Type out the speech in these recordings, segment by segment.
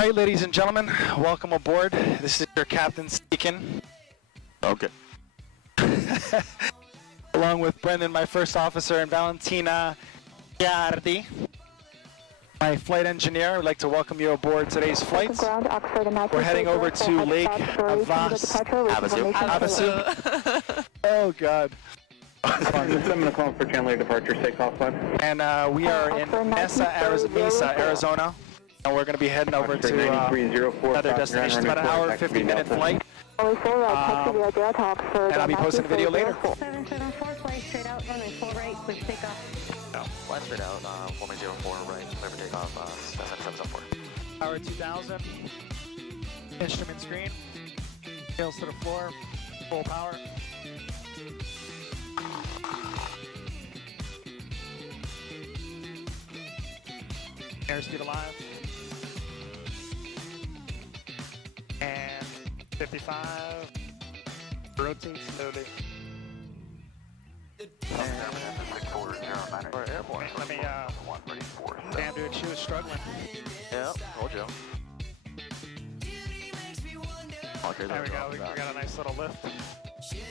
Alright, ladies and gentlemen, welcome aboard. This is your captain speaking. Okay. Along with Brendan, my first officer, and Valentina Giardi, my flight engineer. I'd like to welcome you aboard today's flight. We're heading over to Lake Havasu. Oh God. 7 o'clock for Chandler departure, takeoff plan. And we are in Mesa, Arizona. And we're going to be heading over to another destination. It's about an hour, 50-minute flight. And I'll be posting a video later. 774, fly straight out, runway 4 right, please take off. No, fly straight out, 4004 right, clear for takeoff, 774. Power 2000. Instrument screen. Tails to the floor. Full power. Airspeed alive. And 55. Rotate slowly. We're airborne. Let me, damn dude, she was struggling. Yeah, told you. Okay, There we go, we got a nice little lift.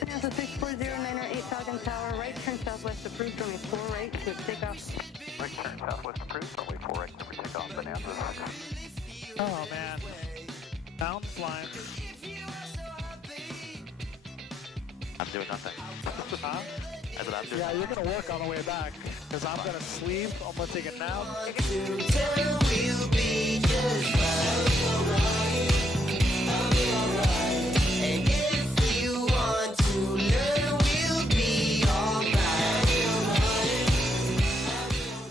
NASA 640908 Falcon Tower, right turn southwest approved, runway 4 right, please take off. Right turn southwest approved, runway 4 right, clear for takeoff, Bonanza. Oh man. Down flying. I'm doing nothing. Huh? That's what I'm doing. Yeah, you're gonna work on the way back. Because I'm gonna sleep, I'm gonna take a nap. See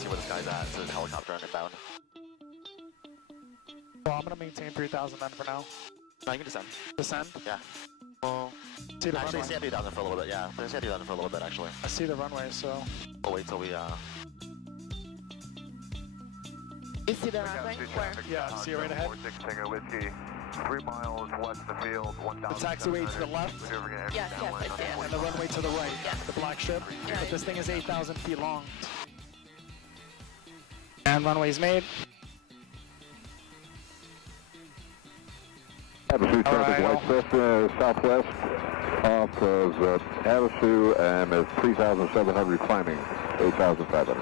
where this guy's at. It's a helicopter on inbound. Well, I'm gonna maintain 3,000 then for now. No, you can descend. Descend? Yeah. Well, See the actually, runway. stay at 3,000 for a little bit, yeah. Stay at 3,000 for a little bit, actually. I see the runway, so. We'll wait till we, You see the runway? Where? Yeah, see it right ahead. 46 Tango Whiskey, 3 miles west of the field, 1,000. The taxiway to the left. Yes, yes, I see And the runway to the right. Yeah. The black strip. Yeah. But this thing is 8,000 feet long. And runway's made. Havasu traffic, Alright. light southwest off of Havasu and is 3,700 climbing, 8,500.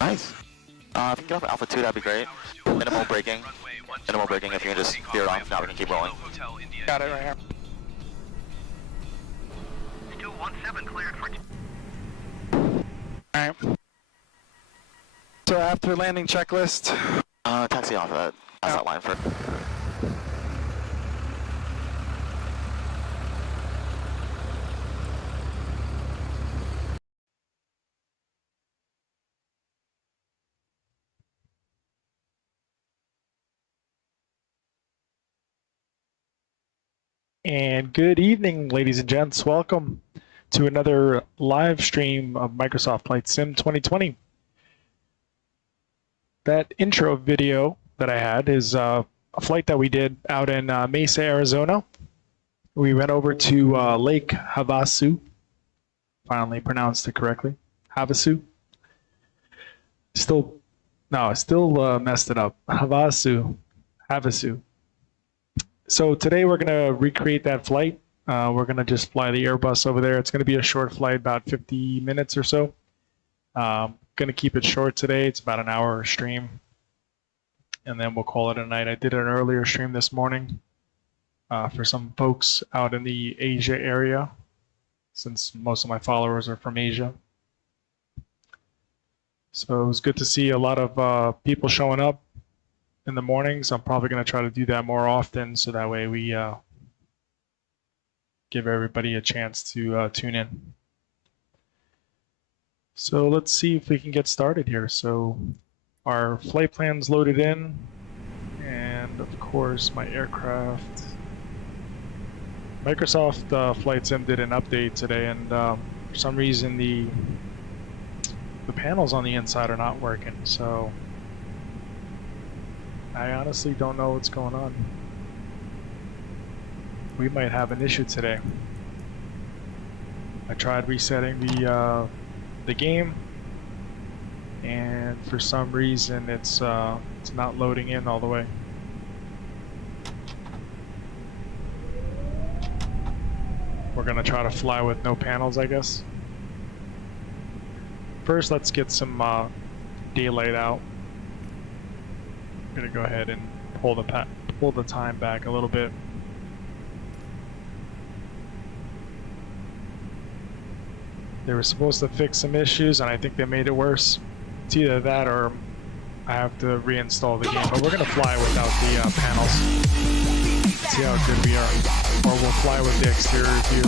nice. If you can get off at Alpha 2, that'd be great. Minimal braking. Minimal braking, if you can just steer it off, now we can keep rolling. Got it right here. 217 cleared for... Alright. So after landing checklist. Taxi off that. That's that line for. And good evening, ladies and gents. Welcome to another live stream of Microsoft Flight Sim 2020. That intro video that I had is a flight that we did out in Mesa, Arizona. We went over to Lake Havasu. Finally pronounced it correctly. Havasu. I still messed it up. Havasu. So today we're going to recreate that flight. We're going to just fly the Airbus over there. It's going to be a short flight, about 50 minutes or so. Going to keep it short today. It's about an hour stream. And then we'll call it a night. I did an earlier stream this morning for some folks out in the Asia area, since most of my followers are from Asia. So it was good to see a lot of people showing up in the mornings. I'm probably going to try to do that more often, so that way we give everybody a chance to tune in. So let's see if we can get started here. So our flight plan's loaded in, and of course my aircraft. Microsoft Flight Sim did an update today, and for some reason the panels on the inside are not working. So I honestly don't know what's going on. We might have an issue today. I tried resetting the game, and for some reason it's not loading in all the way. We're gonna try to fly with no panels, I guess. First, let's get some daylight out. I'm gonna go ahead and pull the time back a little bit. They were supposed to fix some issues, and I think they made it worse. It's either that or I have to reinstall the game, but we're gonna fly without the panels. See how good we are. Or we'll fly with the exterior view.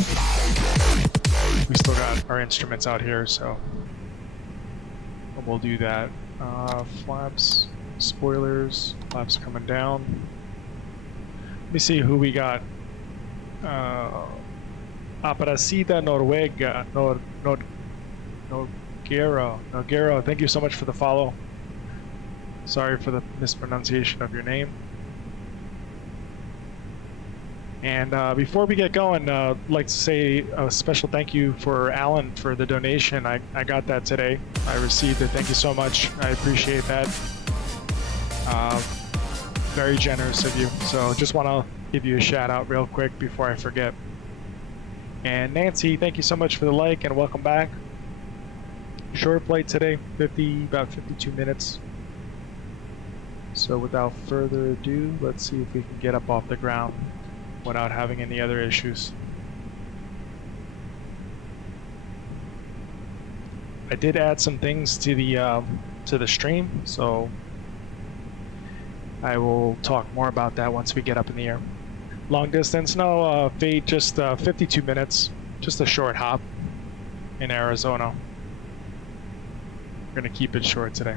We still got our instruments out here, so we'll do that. Flaps, spoilers, flaps coming down. Let me see who we got. Aparecida Noruega, Noguero, thank you so much for the follow. Sorry for the mispronunciation of your name. And before we get going, I'd like to say a special thank you for Alan for the donation. I got that today. I received it. Thank you so much. I appreciate that. Very generous of you. So just want to give you a shout out real quick before I forget. And Nancy, thank you so much for the like and welcome back. Short flight today, about 52 minutes. So without further ado, let's see if we can get up off the ground without having any other issues. I did add some things to the stream, so I will talk more about that once we get up in the air. Long distance, no, Fade, just 52 minutes, just a short hop in Arizona. We're gonna keep it short today.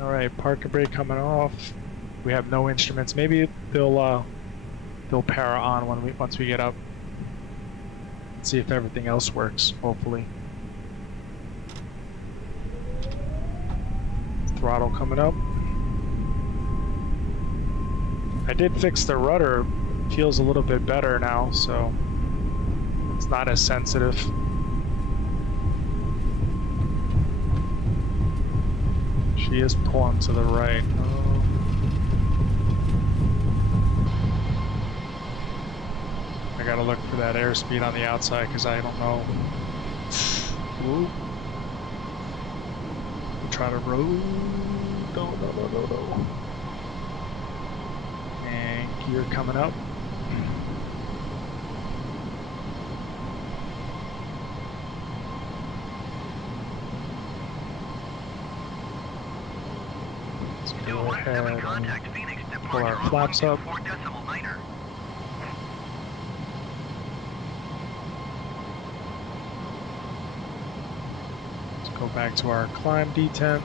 All right, park and brake coming off. We have no instruments. Maybe they'll para on once we get up. Let's see if everything else works. Hopefully. Throttle coming up. I did fix the rudder. Feels a little bit better now, so it's not as sensitive. She is pulling to the right. I gotta look for that airspeed on the outside because I don't know. Ooh. Try to roll. No. And gear coming up. Let's go ahead and pull our flaps up. Go back to our climb detent.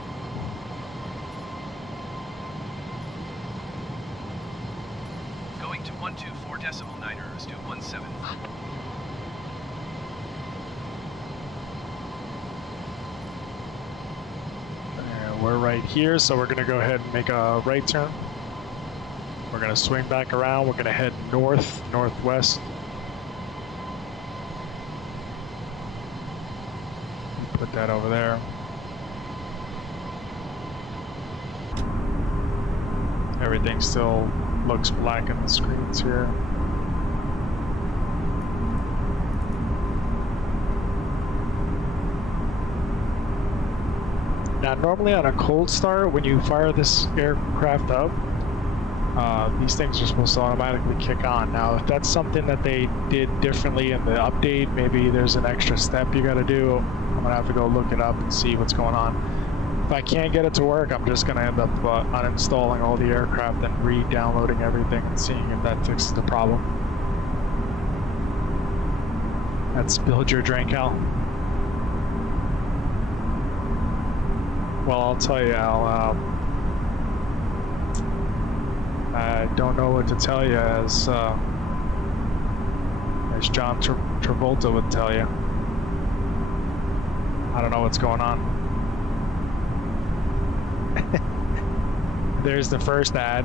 Going to 124.9, let's do 17. And we're right here, so we're gonna go ahead and make a right turn. We're gonna swing back around. We're gonna head northwest. Put that over there. Everything still looks black in the screens here. Now, normally on a cold start, when you fire this aircraft up, these things are supposed to automatically kick on. Now, if that's something that they did differently in the update, maybe there's an extra step you gotta do. I'm gonna have to go look it up and see what's going on. If I can't get it to work, I'm just gonna end up uninstalling all the aircraft and re-downloading everything and seeing if that fixes the problem. That's build your drink, Al. Well, I'll tell you, Al. I don't know what to tell you, as John Travolta would tell you. I don't know what's going on. There's the first ad.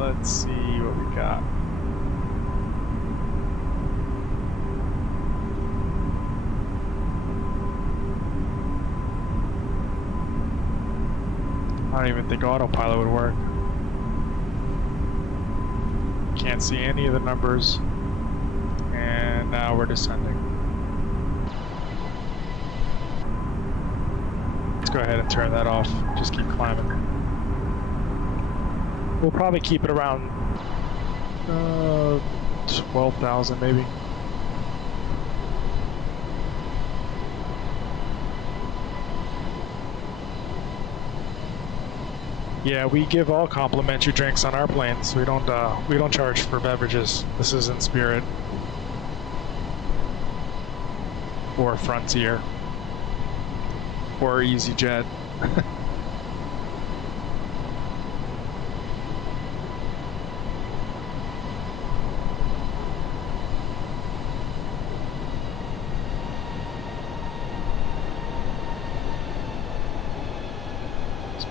Let's see what we got. I don't even think autopilot would work. Can't see any of the numbers. And now we're descending. Let's go ahead and turn that off. Just keep climbing. We'll probably keep it around 12,000 maybe. Yeah, we give all complimentary drinks on our planes. We don't charge for beverages. This isn't Spirit or Frontier or EasyJet.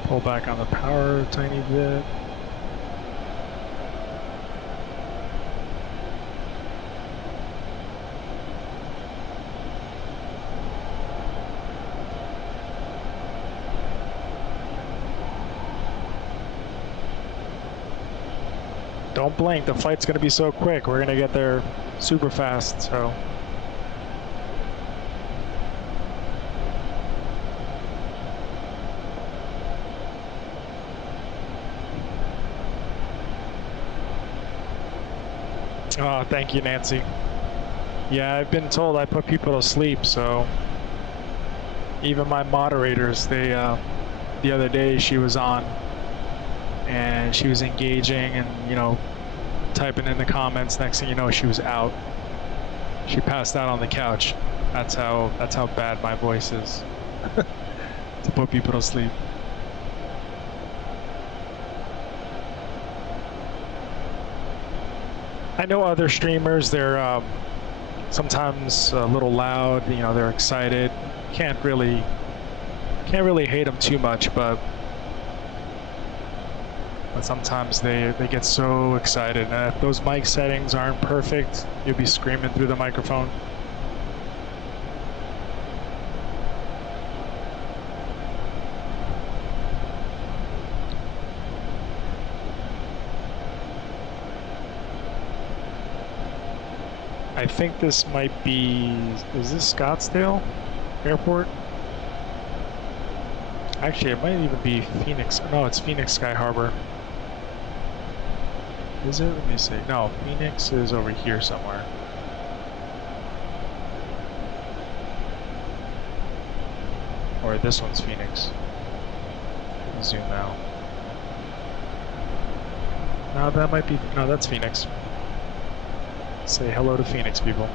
Pull back on the power a tiny bit. Don't blink, the flight's gonna be so quick. We're gonna get there super fast, so. Oh, thank you, Nancy. Yeah, I've been told I put people to sleep, so even my moderators, they, the other day she was on and she was engaging and, you know, typing in the comments. Next thing you know, she was out. She passed out on the couch. That's how bad my voice is to put people to sleep. I know other streamers, they're sometimes a little loud, you know, they're excited. Can't really hate them too much, but sometimes they get so excited. And if those mic settings aren't perfect, you'll be screaming through the microphone. I think this might be, is this Scottsdale Airport? Actually, it might even be Phoenix. No, it's Phoenix Sky Harbor. Is it? Let me see. No, Phoenix is over here somewhere. Or this one's Phoenix. Zoom out. No, that might be, no, that's Phoenix. Say hello to Phoenix, people.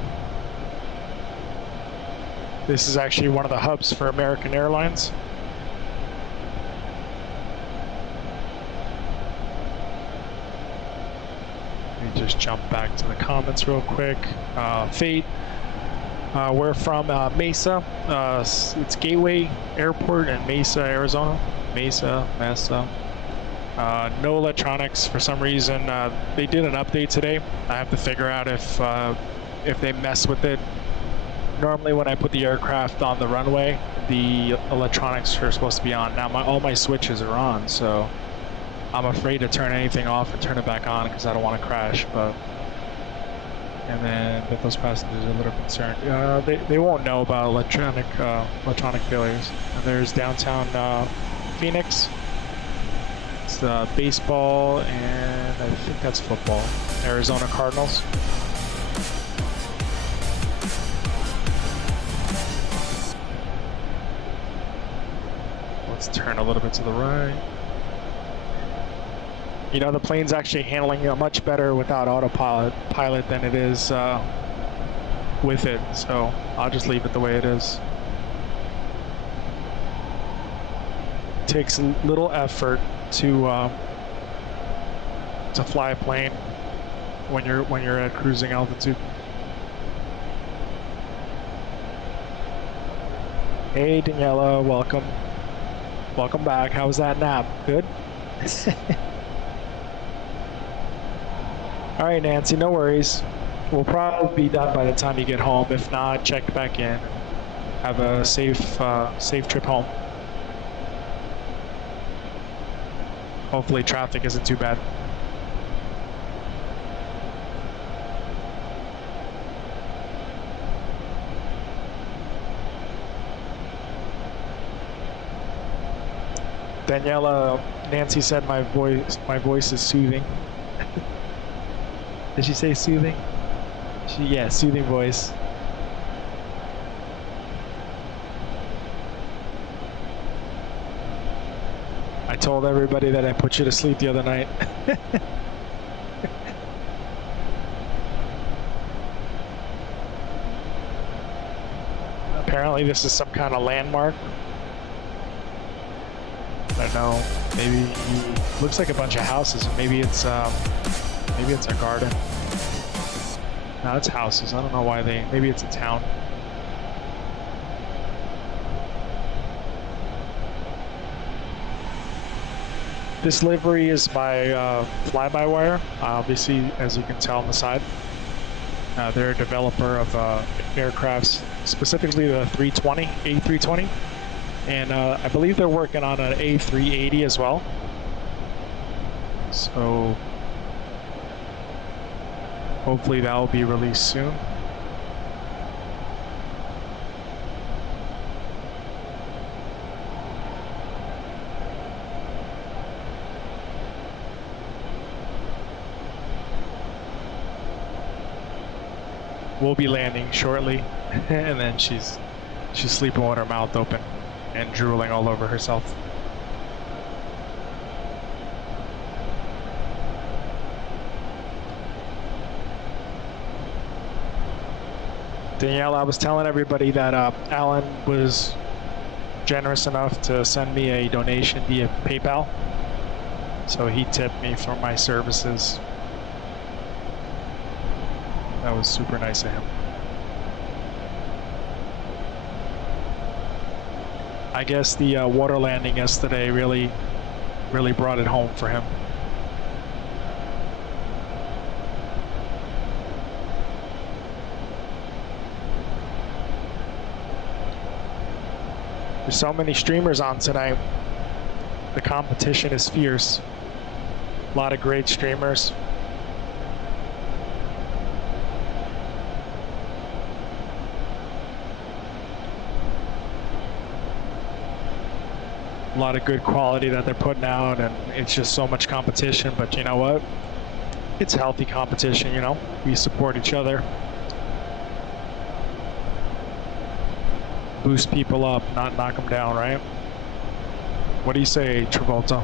This is actually one of the hubs for American Airlines. Let me just jump back to the comments real quick. Fate, we're from Mesa. It's Gateway Airport in Mesa, Arizona. Mesa. No electronics for some reason. They did an update today. I have to figure out if they mess with it. Normally when I put the aircraft on the runway, the electronics are supposed to be on. Now all my switches are on, so I'm afraid to turn anything off and turn it back on because I don't want to crash. And then those passengers are a little concerned. They won't know about electronic failures. And there's downtown Phoenix. It's baseball, and I think that's football. Arizona Cardinals. Let's turn a little bit to the right. You know, the plane's actually handling it much better without autopilot than it is with it, so I'll just leave it the way it is. It takes little effort to fly a plane when you're at cruising altitude. Hey Daniela, welcome back. How was that nap? Good. All right, Nancy, no worries. We'll probably be done by the time you get home. If not, check back in. Have a safe trip home. Hopefully traffic isn't too bad. Daniela, Nancy said my voice is soothing. Did she say soothing? Yeah, soothing voice. I told everybody that I put you to sleep the other night. Apparently this is some kind of landmark. I don't know. Maybe looks like a bunch of houses, and maybe it's a garden. No, it's houses. I don't know why they. Maybe it's a town. This livery is by fly-by-wire. Obviously, as you can tell on the side, they're a developer of aircrafts, specifically the A320. And I believe they're working on an A380 as well. So hopefully that will be released soon. We'll be landing shortly, and then she's sleeping with her mouth open and drooling all over herself. Danielle, I was telling everybody that Alan was generous enough to send me a donation via PayPal. So he tipped me for my services. That was super nice of him. I guess the water landing yesterday really brought it home for him. There's so many streamers on tonight. The competition is fierce. A lot of great streamers. A lot of good quality that they're putting out, and it's just so much competition. But you know what? It's healthy competition, you know? We support each other. Boost people up, not knock them down, right? What do you say, Travolta?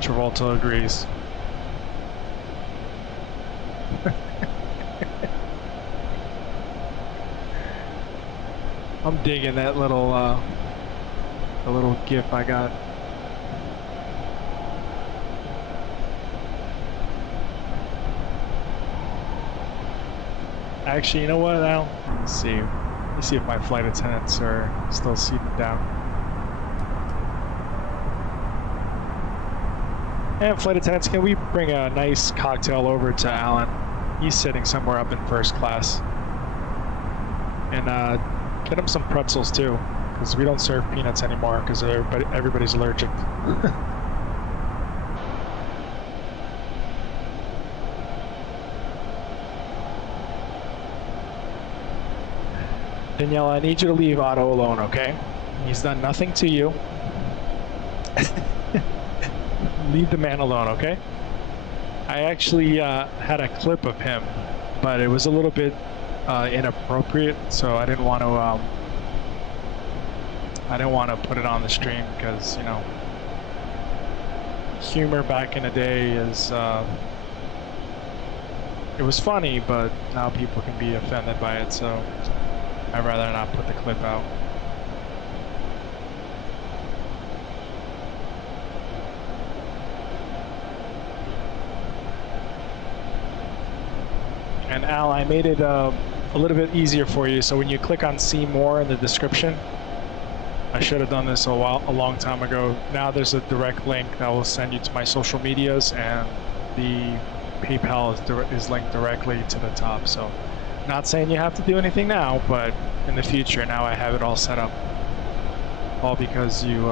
Travolta agrees. I'm digging that little the little gif I got. Actually, you know what, Al? Let's see. Let me see if my flight attendants are still seated down. And flight attendants, can we bring a nice cocktail over to Alan? He's sitting somewhere up in first class. And get him some pretzels too, because we don't serve peanuts anymore because everybody's allergic. Danielle, I need you to leave Otto alone, okay? He's done nothing to you. Leave the man alone, okay? I actually had a clip of him, but it was a little bit inappropriate, so I didn't want to put it on the stream because, you know, humor back in the day is it was funny, but now people can be offended by it, so I'd rather not put the clip out. And Al, I made it a little bit easier for you. So when you click on see more in the description, I should have done this a long time ago. Now there's a direct link that will send you to my social medias, and the PayPal is linked directly to the top. So not saying you have to do anything now, but in the future, now I have it all set up. All because you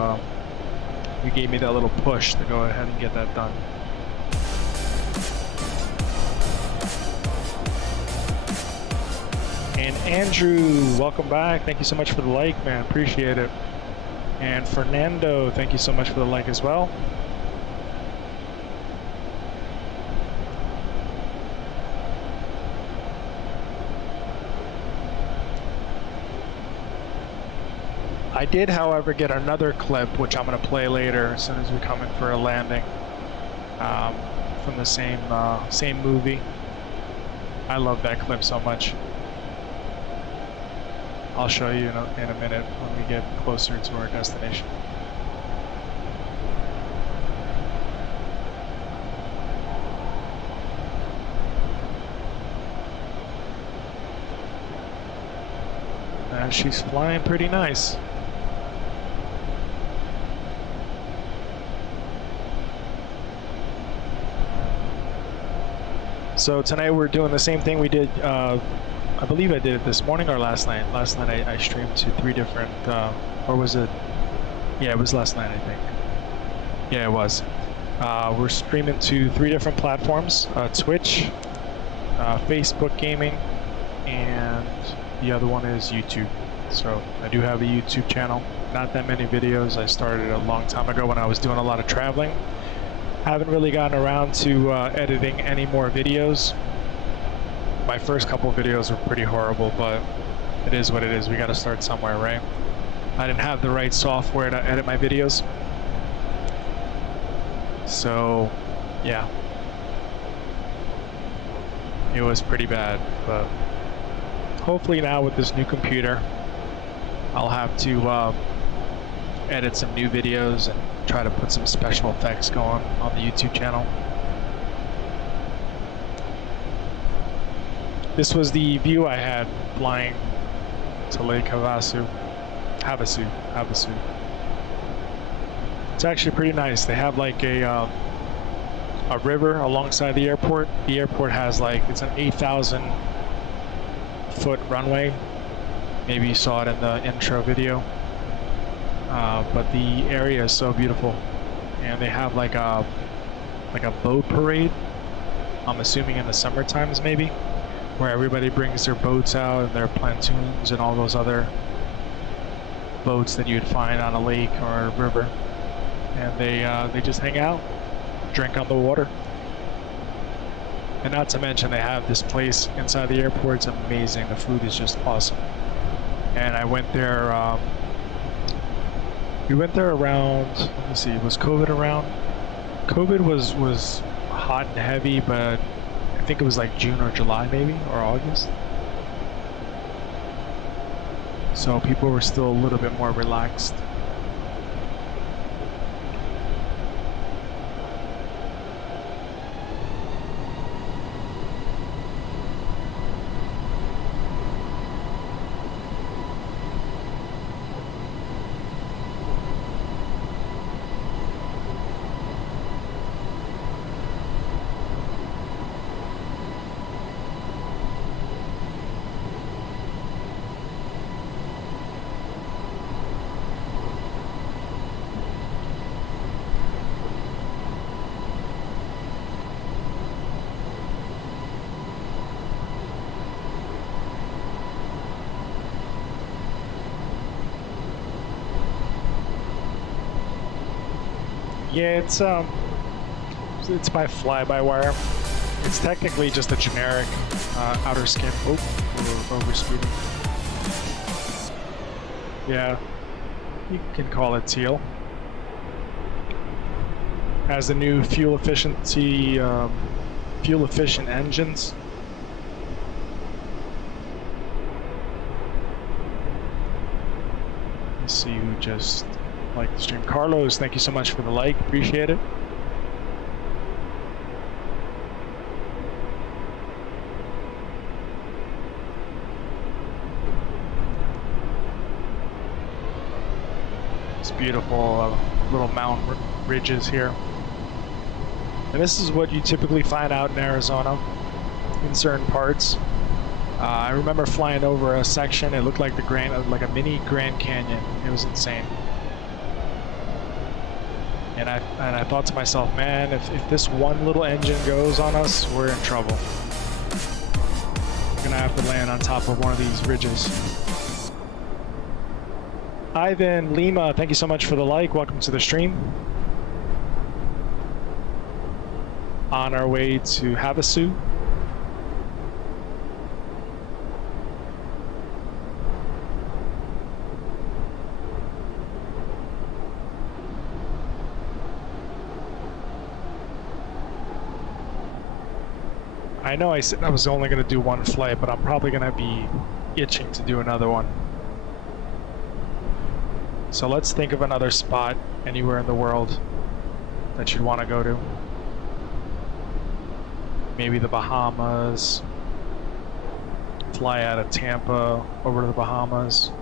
You gave me that little push to go ahead and get that done. And Andrew, welcome back. Thank you so much for the like, man. Appreciate it. And Fernando, thank you so much for the like as well. I did, however, get another clip, which I'm going to play later as soon as we come in for a landing, from the same movie. I love that clip so much. I'll show you in a minute when we get closer to our destination. And she's flying pretty nice. So tonight we're doing the same thing we did, I believe I did it this morning or last night. Last night I streamed to 3 different, or was it? Yeah, it was last night, I think. Yeah, it was. We're streaming to 3 different platforms, Twitch, Facebook Gaming, and the other one is YouTube. So I do have a YouTube channel. Not that many videos. I started a long time ago when I was doing a lot of traveling. Haven't really gotten around to editing any more videos. My first couple videos were pretty horrible, but it is what it is. We got to start somewhere, right? I didn't have the right software to edit my videos. So, yeah. It was pretty bad, but hopefully now with this new computer, I'll have to edit some new videos and try to put some special effects going on the YouTube channel. This was the view I had flying to Lake Havasu. Havasu. It's actually pretty nice. They have like a river alongside the airport. The airport has like, it's an 8,000 foot runway. Maybe you saw it in the intro video. But the area is so beautiful, and they have like a boat parade. I'm assuming in the summer times maybe, where everybody brings their boats out and their pontoons and all those other boats that you'd find on a lake or a river, and they just hang out, drink on the water. And not to mention they have this place inside the airport. It's amazing. The food is just awesome. And I went there. We went there around, let me see, was COVID around? COVID was hot and heavy, but I think it was like June or July maybe, or August. So people were still a little bit more relaxed. Yeah, it's by fly-by-wire. It's technically just a generic outer skin. Oh, we're over speeding. Yeah, you can call it teal. Has the new fuel-efficient engines. Let's see who just liked the stream. Carlos, thank you so much for the like. Appreciate it. It's beautiful little mountain ridges here. And this is what you typically find out in Arizona in certain parts. I remember flying over a section. It looked like like a mini Grand Canyon. It was insane. And I thought to myself, man, if this one little engine goes on us, we're in trouble. We're gonna have to land on top of one of these ridges. Ivan Lima, thank you so much for the like. Welcome to the stream. On our way to Havasu. I know I said I was only going to do one flight, but I'm probably going to be itching to do another one. So let's think of another spot anywhere in the world that you'd want to go to. Maybe the Bahamas. Fly out of Tampa over to the Bahamas.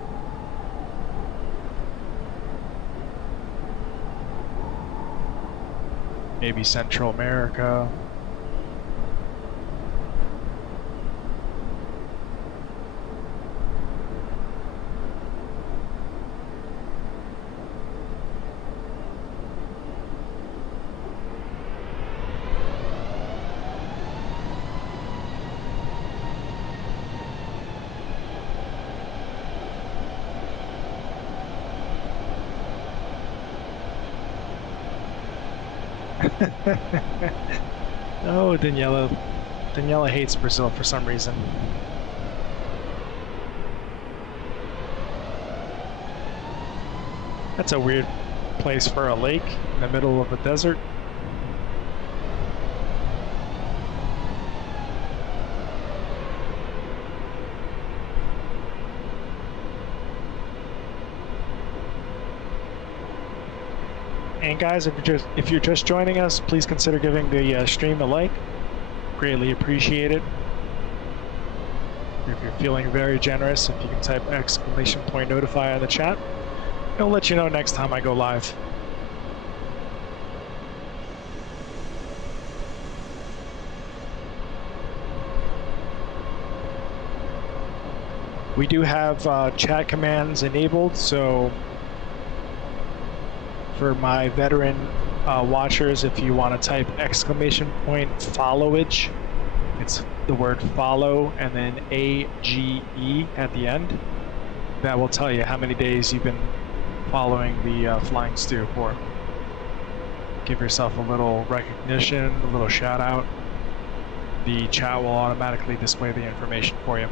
Maybe Central America. Oh, Daniela. Daniela hates Brazil for some reason. That's a weird place for a lake in the middle of a desert. And guys, if you're just joining us, please consider giving the stream a like. Greatly appreciate it. If you're feeling very generous, if you can type !notify in the chat, it'll let you know next time I go live. We do have chat commands enabled, so for my veteran watchers, if you want to type !followage, it's the word follow and then AGE at the end. That will tell you how many days you've been following the Flying Stew for. Give yourself a little recognition, a little shout out. The chat will automatically display the information for you.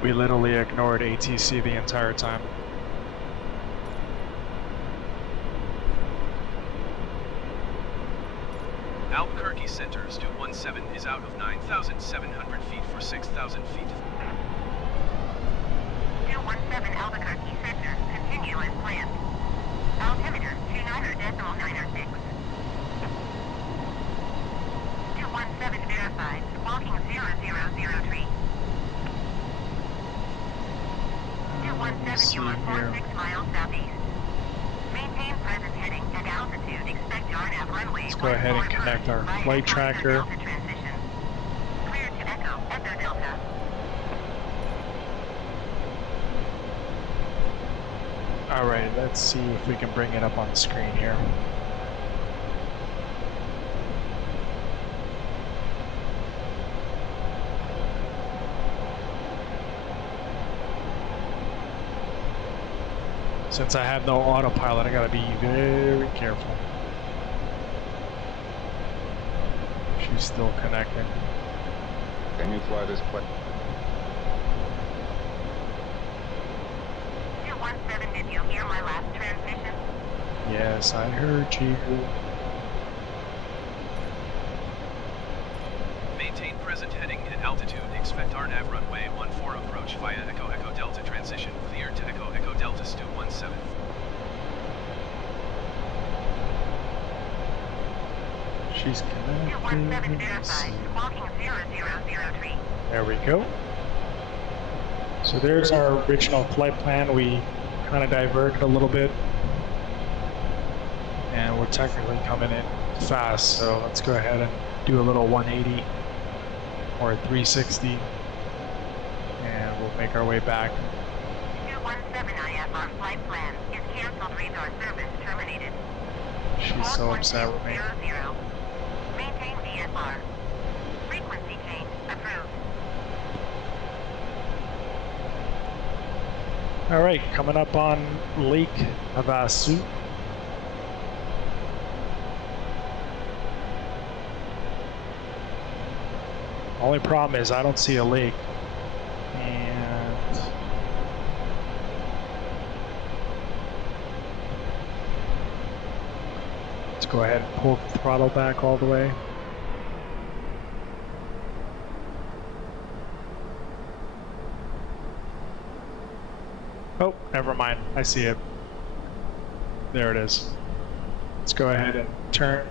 We literally ignored ATC the entire time. Albuquerque Center, Stu 17 is out of 9,700 feet for 6,000 feet. Stu 17 Albuquerque Center, continue as planned. Altimeter 29.906. Stu 17 verified, walking 0003. 217, you are 46 miles southeast. Maintain present heading at altitude. Expect RNAV runway. Let's go ahead and connect our flight tracker. Clear to Echo Delta. Alright, let's see if we can bring it up on the screen here. Since I have no autopilot, I gotta be very careful. She's still connecting. Can you fly this plane? 217, did you hear my last transmission? Yes, I heard you. Maintain present heading at altitude. Expect RNAV runway 14 approach via Echo Delta transition. Clear to Echo Delta Stu 17. She's connecting. 217 verified, walking 0003. There we go. So there's our original flight plan. We kind of diverted a little bit. and we're technically coming in fast, so let's go ahead and do a little 180 or a 360, and we'll make our way back. 217 IFR flight plan is canceled. Radar service terminated. She's so upset with me. 41200. Maintain VFR. Frequency change approved. All right, coming up on Lake Havasu. Only problem is I don't see a lake, and let's go ahead and pull the throttle back all the way. Oh, never mind. I see it. There it is. Let's go ahead and turn.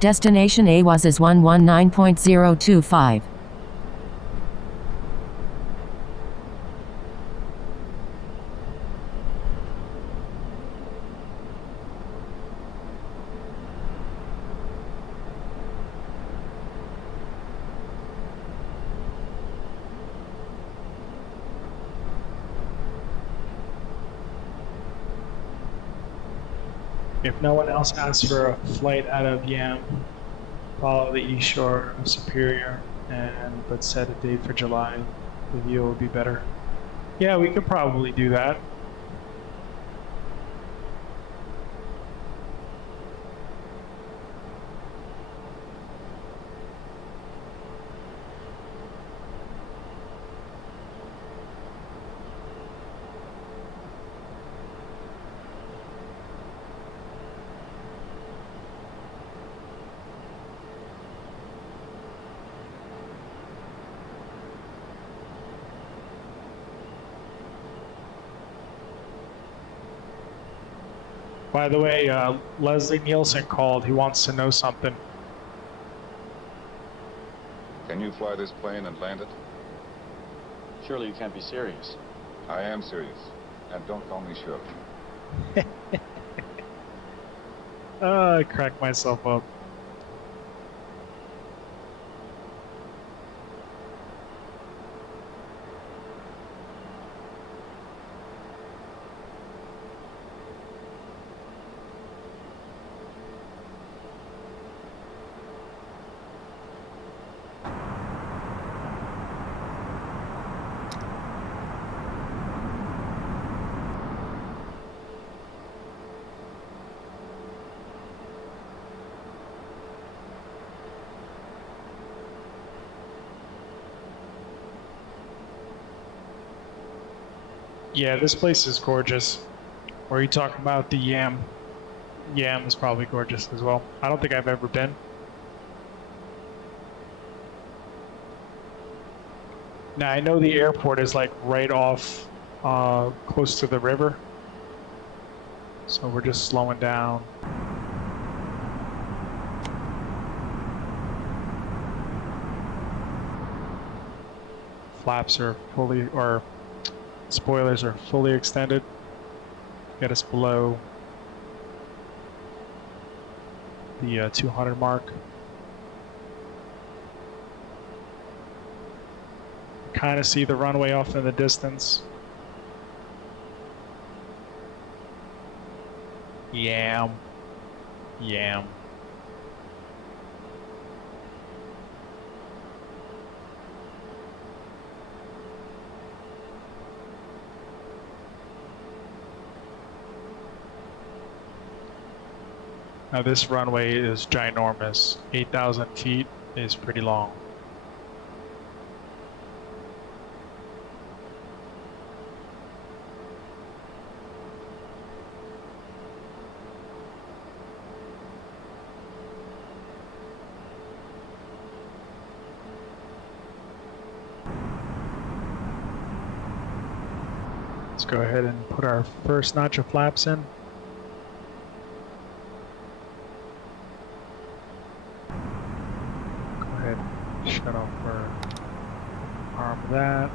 Destination AWAS is 119.025. If no one else asks for a flight out of Yam, follow the east shore of Superior, but set a date for July. The view will be better. Yeah, we could probably do that. By the way, Leslie Nielsen called. He wants to know something. Can you fly this plane and land it? Surely you can't be serious. I am serious. And don't call me Shirley. I cracked myself up. Yeah, this place is gorgeous. Or are you talking about the Yam? Yam is probably gorgeous as well. I don't think I've ever been. Now, I know the airport is like right off, close to the river. So we're just slowing down. Flaps are fully, or spoilers are fully extended. Get us below the 200 mark. Kind of see the runway off in the distance. Yam. Yam. Now this runway is ginormous. 8,000 feet is pretty long. Let's go ahead and put our first notch of flaps in. that.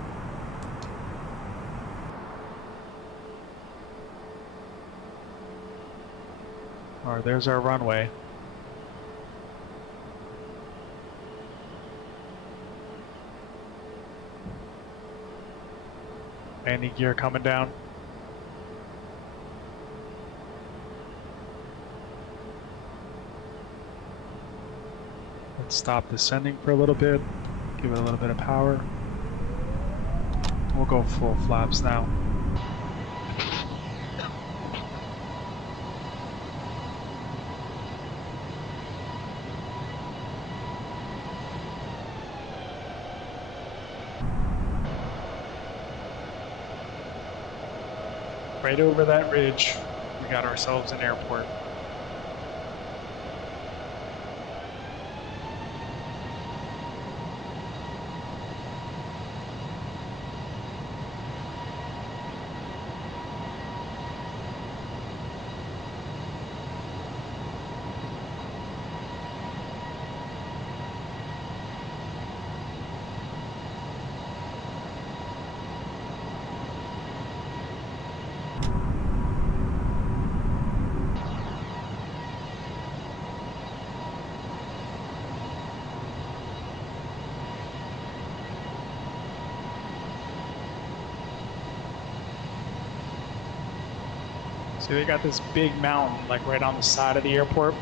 All right, there's our runway. Landing gear coming down. Let's stop descending for a little bit. Give it a little bit of power. We'll go full flaps now. Right over that ridge, we got ourselves an airport. So they got this big mountain like right on the side of the airport.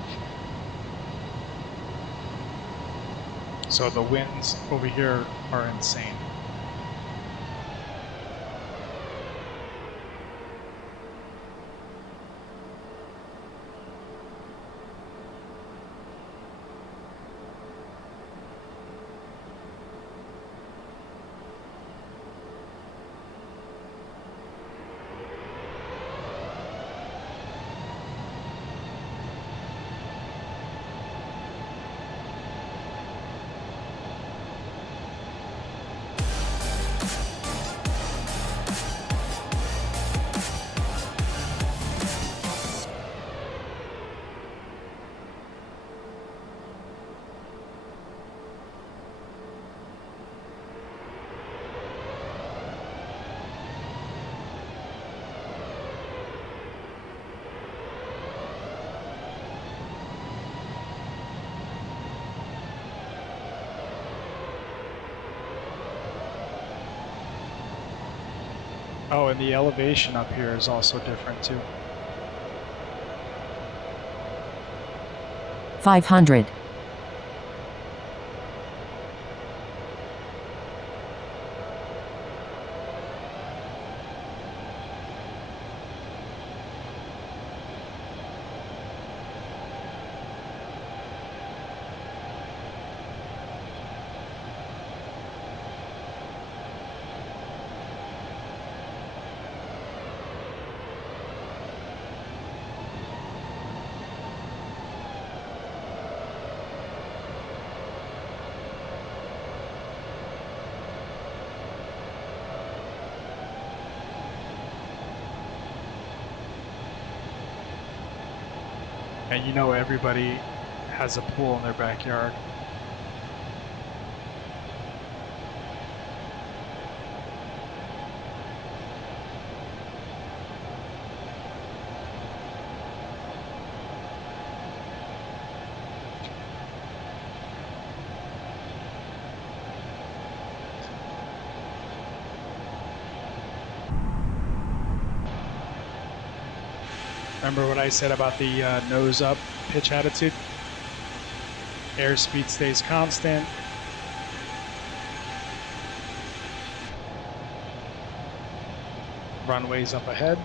So the winds over here are insane. Oh, and the elevation up here is also different too. 500. And you know everybody has a pool in their backyard. Remember what I said about the nose up pitch attitude? Airspeed stays constant. Runways up ahead.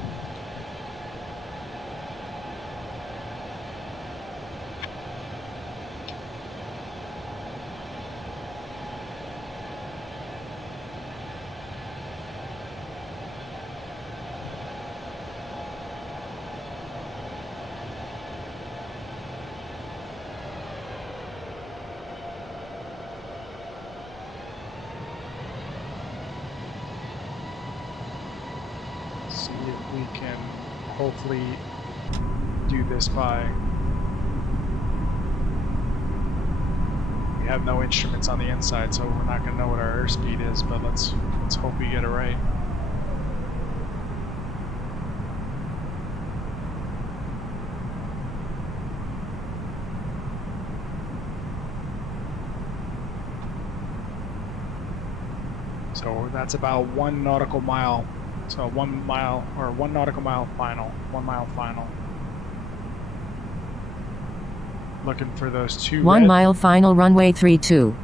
See if we can hopefully do this by. have no instruments on the inside, so we're not going to know what our airspeed is, but let's hope we get it right. So that's about 1 nautical mile. So 1 mile, or 1 nautical mile final, 1 mile final. Looking for those 2 1 red. mile final runway 32.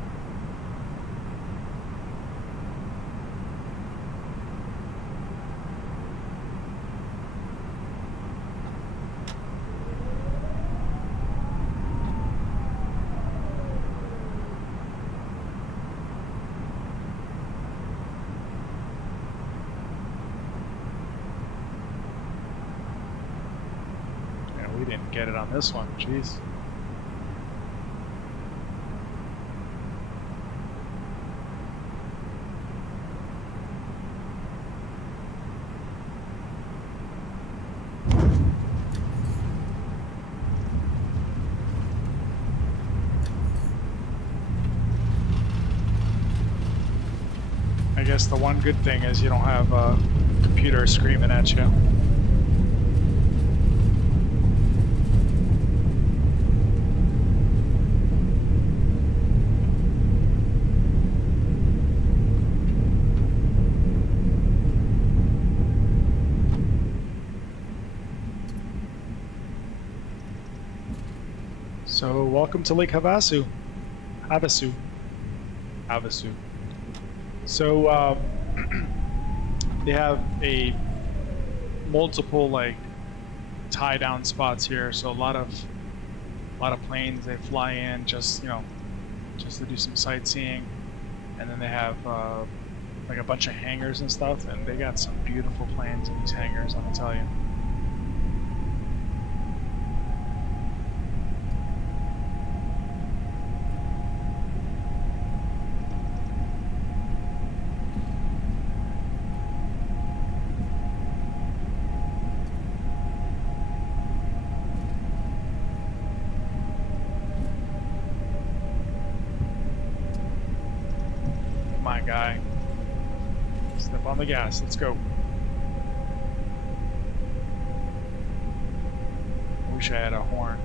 Yeah, we didn't get it on this one, jeez. I guess the one good thing is you don't have a computer screaming at you. So welcome to Lake Havasu. Havasu. So they have a multiple like tie down spots here. So a lot of planes, they fly in just just to do some sightseeing, and then they have like a bunch of hangars and stuff, and they got some beautiful planes in these hangars, let me tell you. My guy. Step on the gas. Let's go. Wish I had a horn.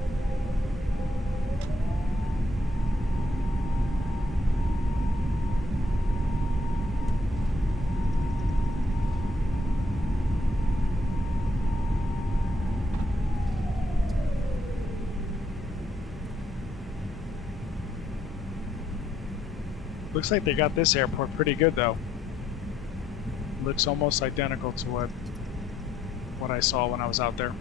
Looks like they got this airport pretty good though. Looks almost identical to what I saw when I was out there.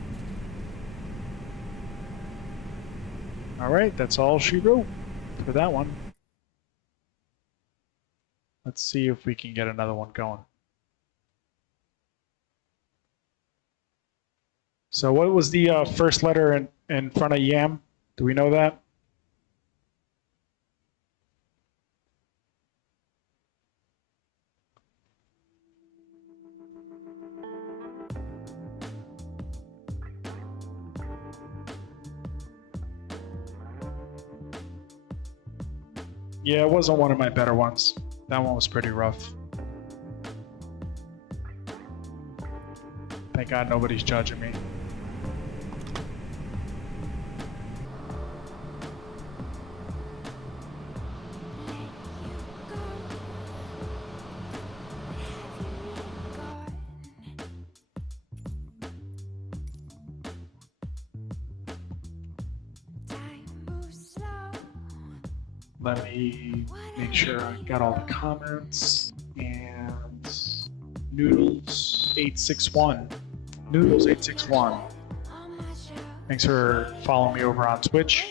Alright, that's all she wrote for that one. Let's see if we can get another one going. So what was the first letter in front of YAM? Do we know that? Yeah, it wasn't one of my better ones. That one was pretty rough. Thank God nobody's judging me. Let me make sure I got all the comments. And Noodles861. Noodles861. Thanks for following me over on Twitch.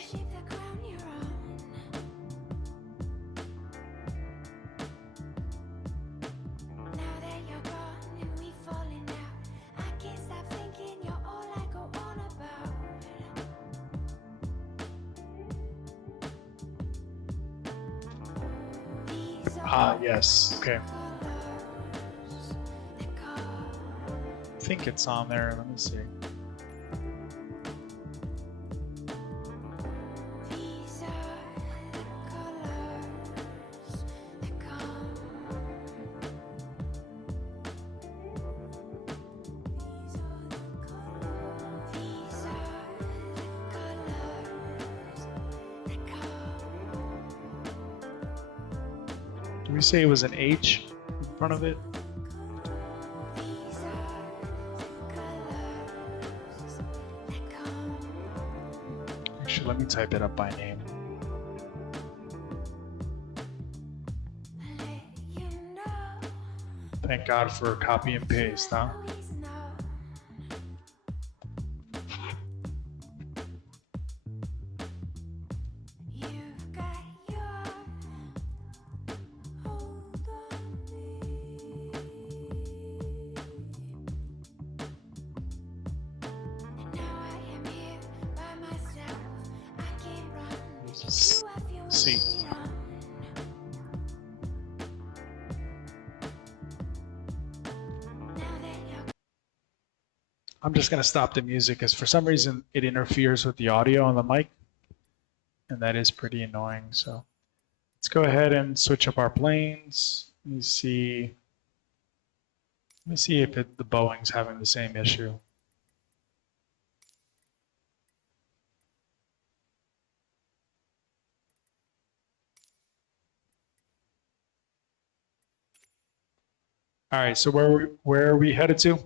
Yes, okay. I think it's on there, let me see. we say it was an H in front of it? Actually, let me type it up by name. Thank God for copy and paste, huh? See. I'm just going to stop the music because for some reason it interferes with the audio on the mic, and that is pretty annoying. So let's go ahead and switch up our planes. Let me see if the Boeing's having the same issue. All right, so where are we headed to?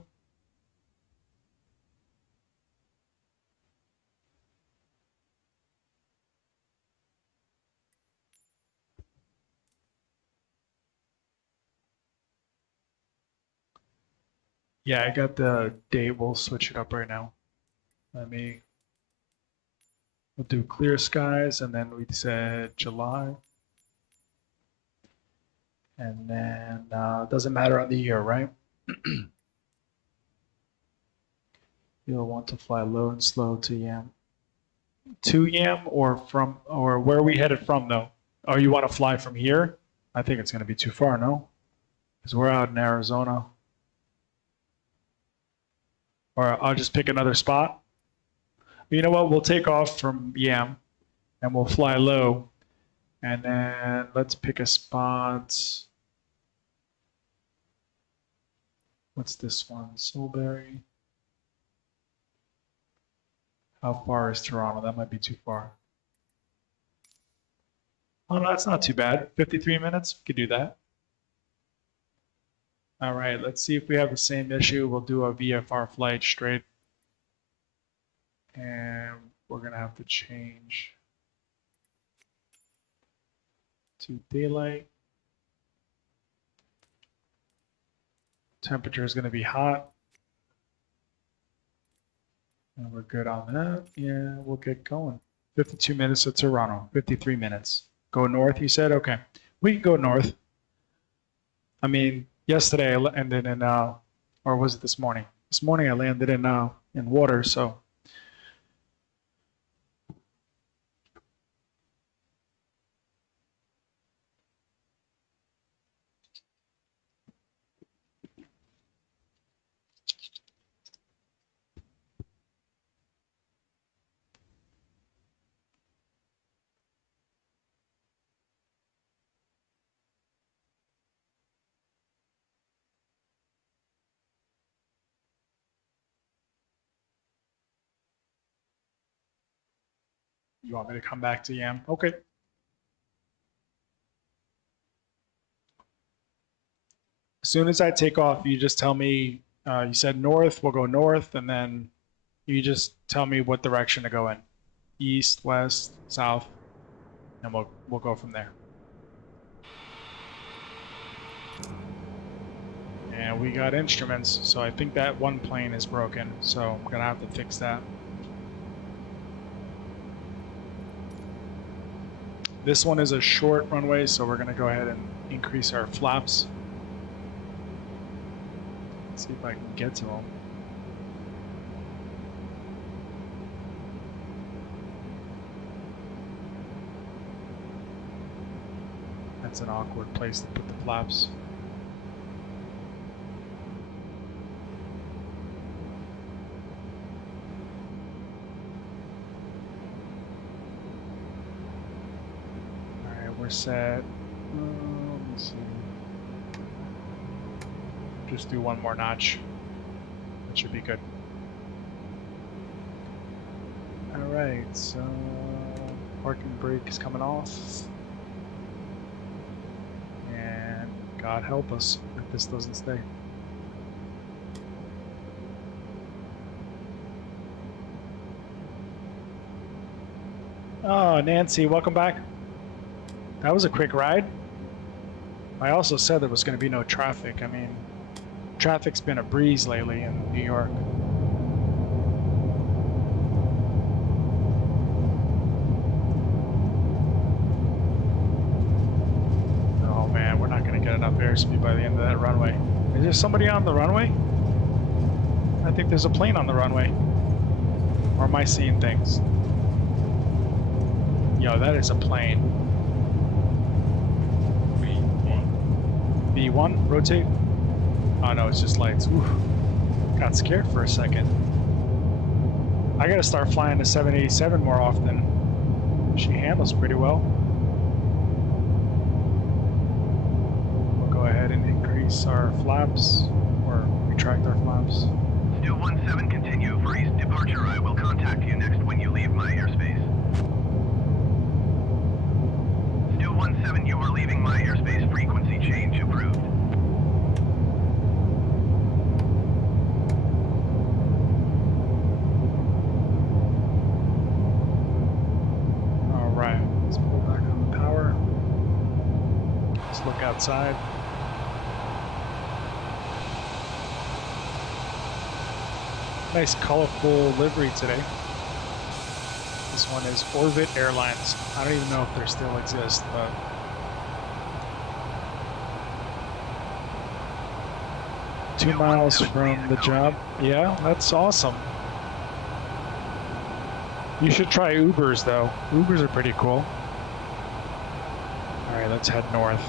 Yeah, I got the date. We'll switch it up right now. We'll do clear skies, and then we said July. And then it doesn't matter on the year, right? You'll want to fly low and slow to Yam. To Yam or where are we headed from though? Oh, you want to fly from here? I think it's going to be too far, no? Because we're out in Arizona. Or I'll just pick another spot. You know what? We'll take off from Yam and we'll fly low. And then let's pick a spot. What's this one? Soulberry. How far is Toronto? That might be too far. Oh, no, that's not too bad. 53 minutes, we could do that. All right, let's see if we have the same issue. We'll do a VFR flight straight. And we're gonna have to change to daylight. Temperature is gonna be hot. And we're good on that. Yeah, we'll get going. 52 minutes to Toronto, 53 minutes. Go north, you said? Okay, we can go north. I mean, yesterday I landed in, or was it this morning? This morning I landed in water, so. You want me to come back to Yam? Okay. As soon as I take off, you just tell me, you said north, we'll go north, and then you just tell me what direction to go in. East, west, south, and we'll go from there. And we got instruments, so I think that one plane is broken, so I'm gonna have to fix that. This one is a short runway, so we're gonna go ahead and increase our flaps. Let's see if I can get to them. That's an awkward place to put the flaps. We're set. Let me see. Just do one more notch. That should be good. All right, so parking brake is coming off. And God help us if this doesn't stay. Oh, Nancy, welcome back. That was a quick ride. I also said there was going to be no traffic. I mean, traffic's been a breeze lately in New York. Oh man, we're not going to get enough airspeed by the end of that runway. Is there somebody on the runway? I think there's a plane on the runway. Or am I seeing things? Yo, that is a plane. V1, rotate. Oh no, it's just lights. Ooh, got scared for a second. I gotta start flying the 787 more often. She handles pretty well. We'll go ahead and increase our flaps, or retract our flaps. Still 17, continue for east departure. I will contact you next when you leave my airspace. Still 17, you are leaving my airspace. Frequency change approved. Alright, let's pull back on the power. Let's look outside. Nice colorful livery today. This one is Orbit Airlines. I don't even know if they still exist, but two miles from the job. Yeah, that's awesome. You should try Ubers though. Ubers are pretty cool. All right, let's head north.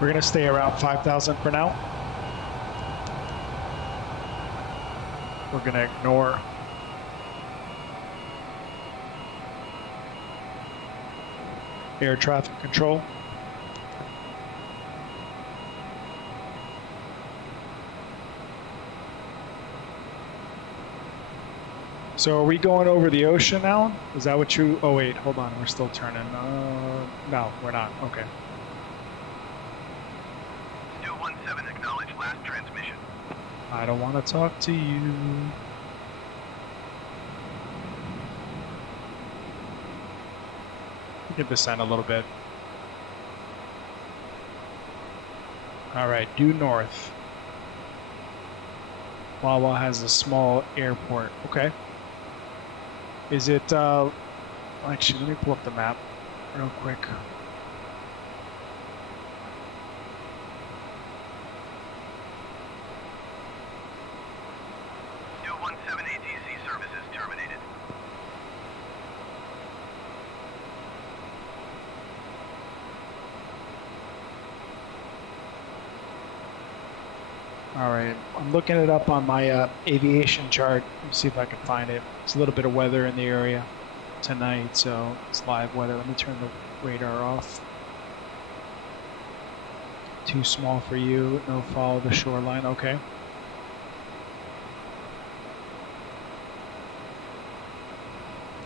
We're gonna stay around 5,000 for now. We're gonna ignore air traffic control. So are we going over the ocean now? Is that what you, oh wait, hold on, we're still turning. No, we're not, okay. I don't want to talk to you. We can descend a little bit. All right, due north. Wawa has a small airport. Okay. Is it, actually, let me pull up the map real quick. All right, I'm looking it up on my aviation chart. Let's see if I can find it. It's a little bit of weather in the area tonight, so it's live weather. Let me turn the radar off. Too small for you. No, follow the shoreline. Okay.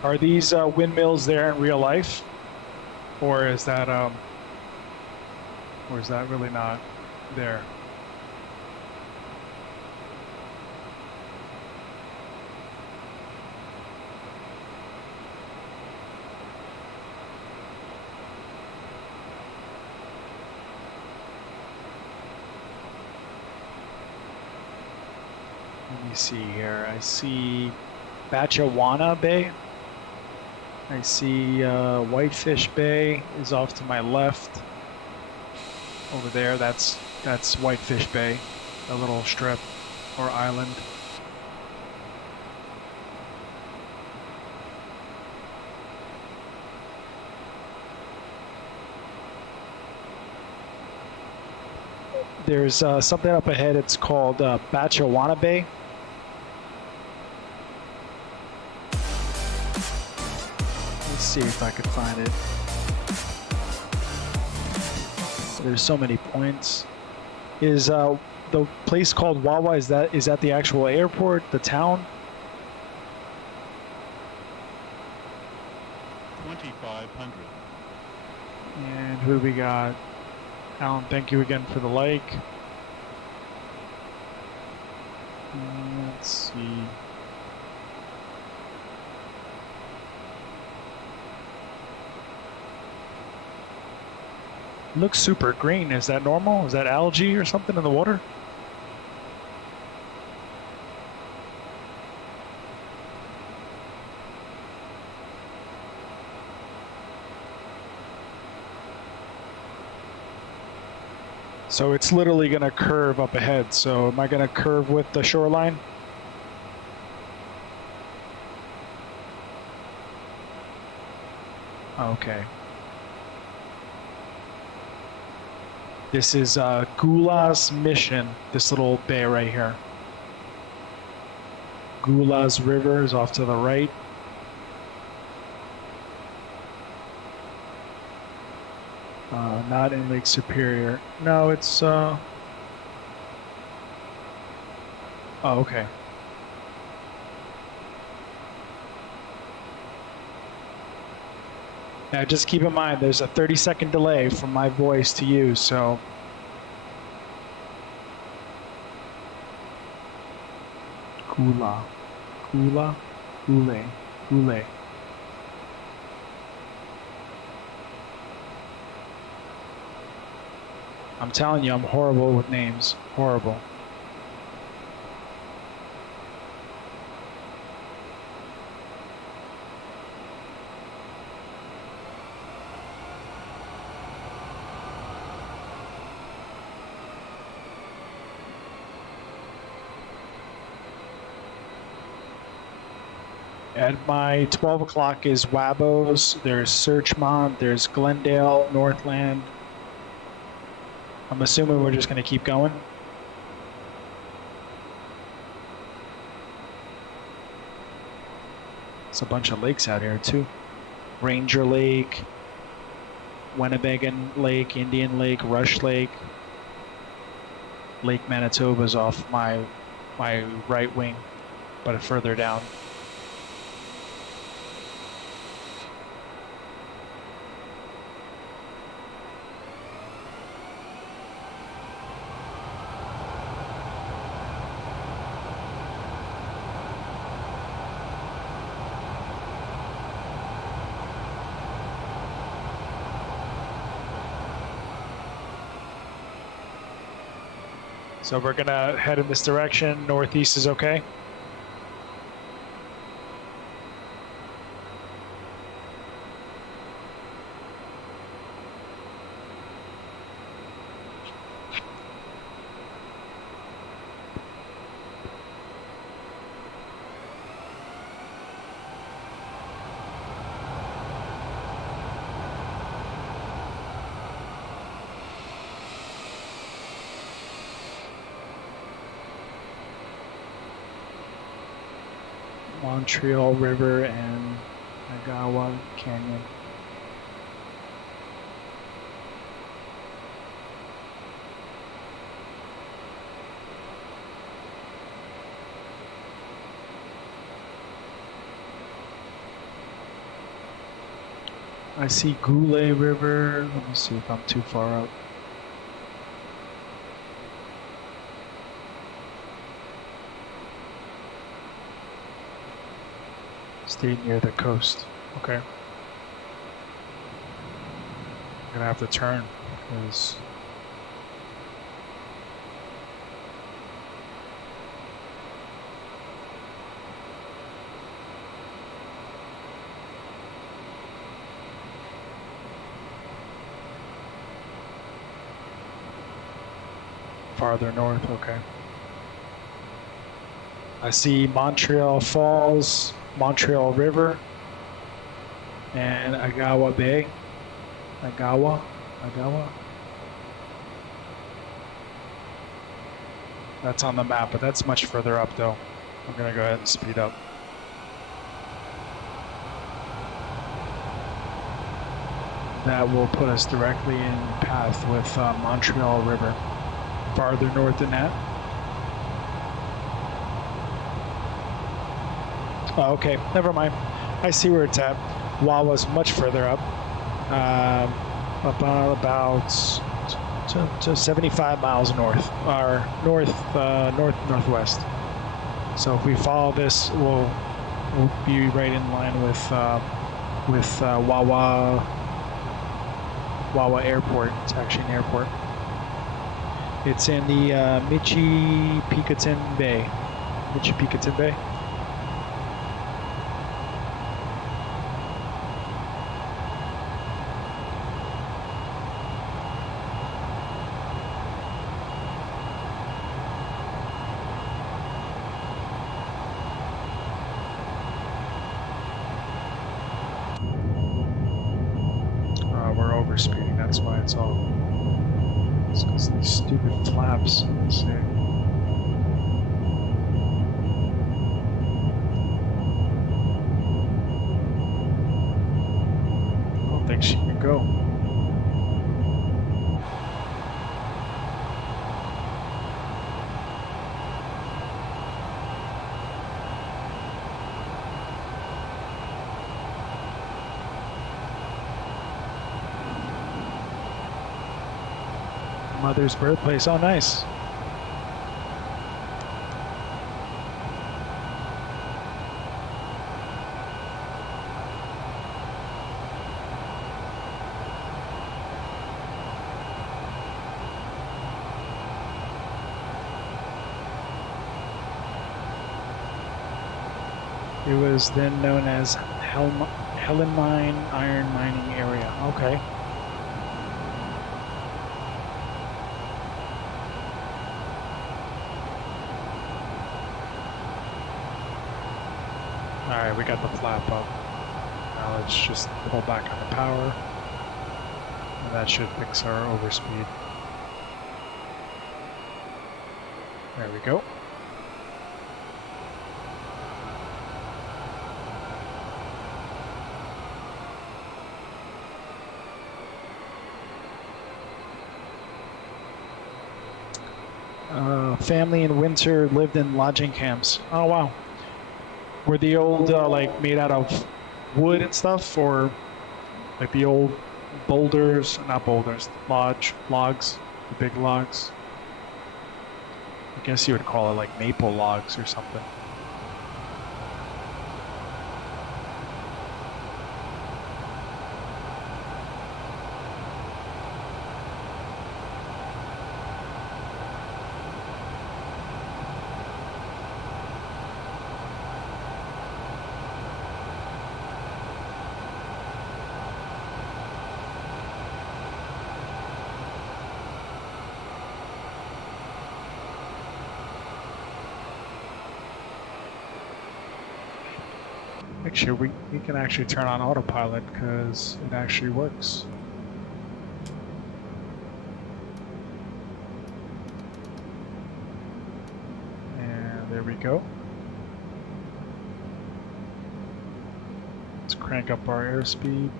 Are these windmills there in real life, or is that really not there? Let me see here. I see Batchawana Bay. I see Whitefish Bay is off to my left. Over there, that's Whitefish Bay, a little strip or island. There's something up ahead. It's called Batchawana Bay. see if I could find it. There's so many points. Is the place called Wawa, is that the actual airport, the town? 2,500. And who do we got? Alan, thank you again for the like. Let's see. Looks super green. Is that normal? Is that algae or something in the water? So it's literally going to curve up ahead. So am I going to curve with the shoreline? Okay. This is Gula's Mission, this little bay right here. Gula's River is off to the right. Not in Lake Superior. No, it's oh, okay. Now just keep in mind there's a 30-second delay from my voice to you, so Gule. I'm telling you, I'm horrible with names. Horrible. At my 12 o'clock is Wabos, there's Searchmont, there's Glendale, Northland. I'm assuming we're just going to keep going. There's a bunch of lakes out here too. Ranger Lake, Winnebago Lake, Indian Lake, Rush Lake. Lake Manitoba's off my right wing, but further down. So we're gonna head in this direction. Northeast is okay. Montreal River and Nagawa Canyon. I see Gule River. Let me see if I'm too far out. Stay near the coast. Okay. I'm gonna have to turn because farther north. Okay. I see Montreal Falls, Montreal River, and Agawa Bay. Agawa. That's on the map, but that's much further up though. I'm gonna go ahead and speed up. that will put us directly in path with Montreal River. Farther north than that. Oh, okay, never mind. I see where it's at. Wawa's much further up. About to 75 miles north, or northwest. So if we follow this, we'll be right in line with Wawa Airport. It's actually an airport. It's in the Michipicoten Bay. Michipicoten Bay. We're overspeeding, that's why it's all... It's because of these stupid flaps. Let's see. I don't think she can go. Mother's birthplace. Oh, nice. It was then known as Helen Mine Iron Mining Area. Okay. Alright, we got the flap up. Now let's just pull back on the power. And that should fix our overspeed. There we go. Family in winter lived in lodging camps. Oh wow. Were the old like made out of wood and stuff, or like the old boulders, not boulders, logs, the big logs? I guess you would call it like maple logs or something. Make sure we can actually turn on autopilot because it actually works. And there we go. Let's crank up our airspeed.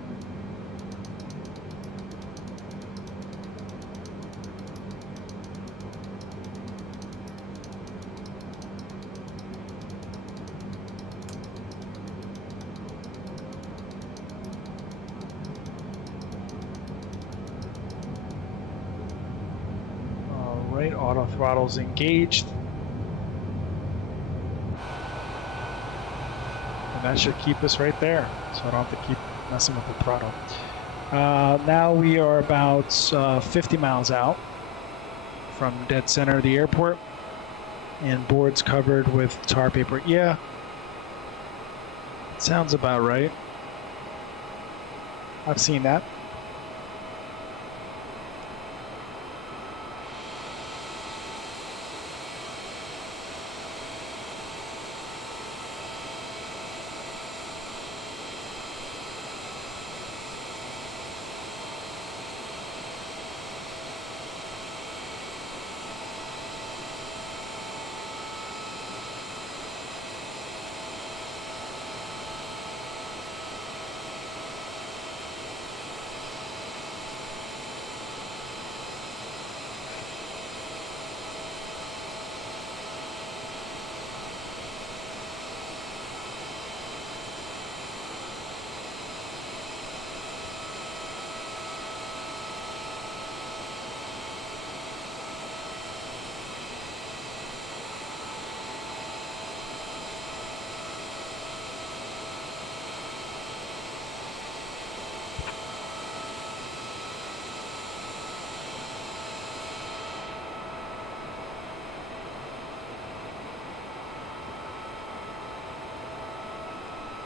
Auto throttle's engaged. And that should keep us right there, so I don't have to keep messing with the throttle. Now we are about 50 miles out from dead center of the airport, and boards covered with tar paper. Yeah, sounds about right. I've seen that.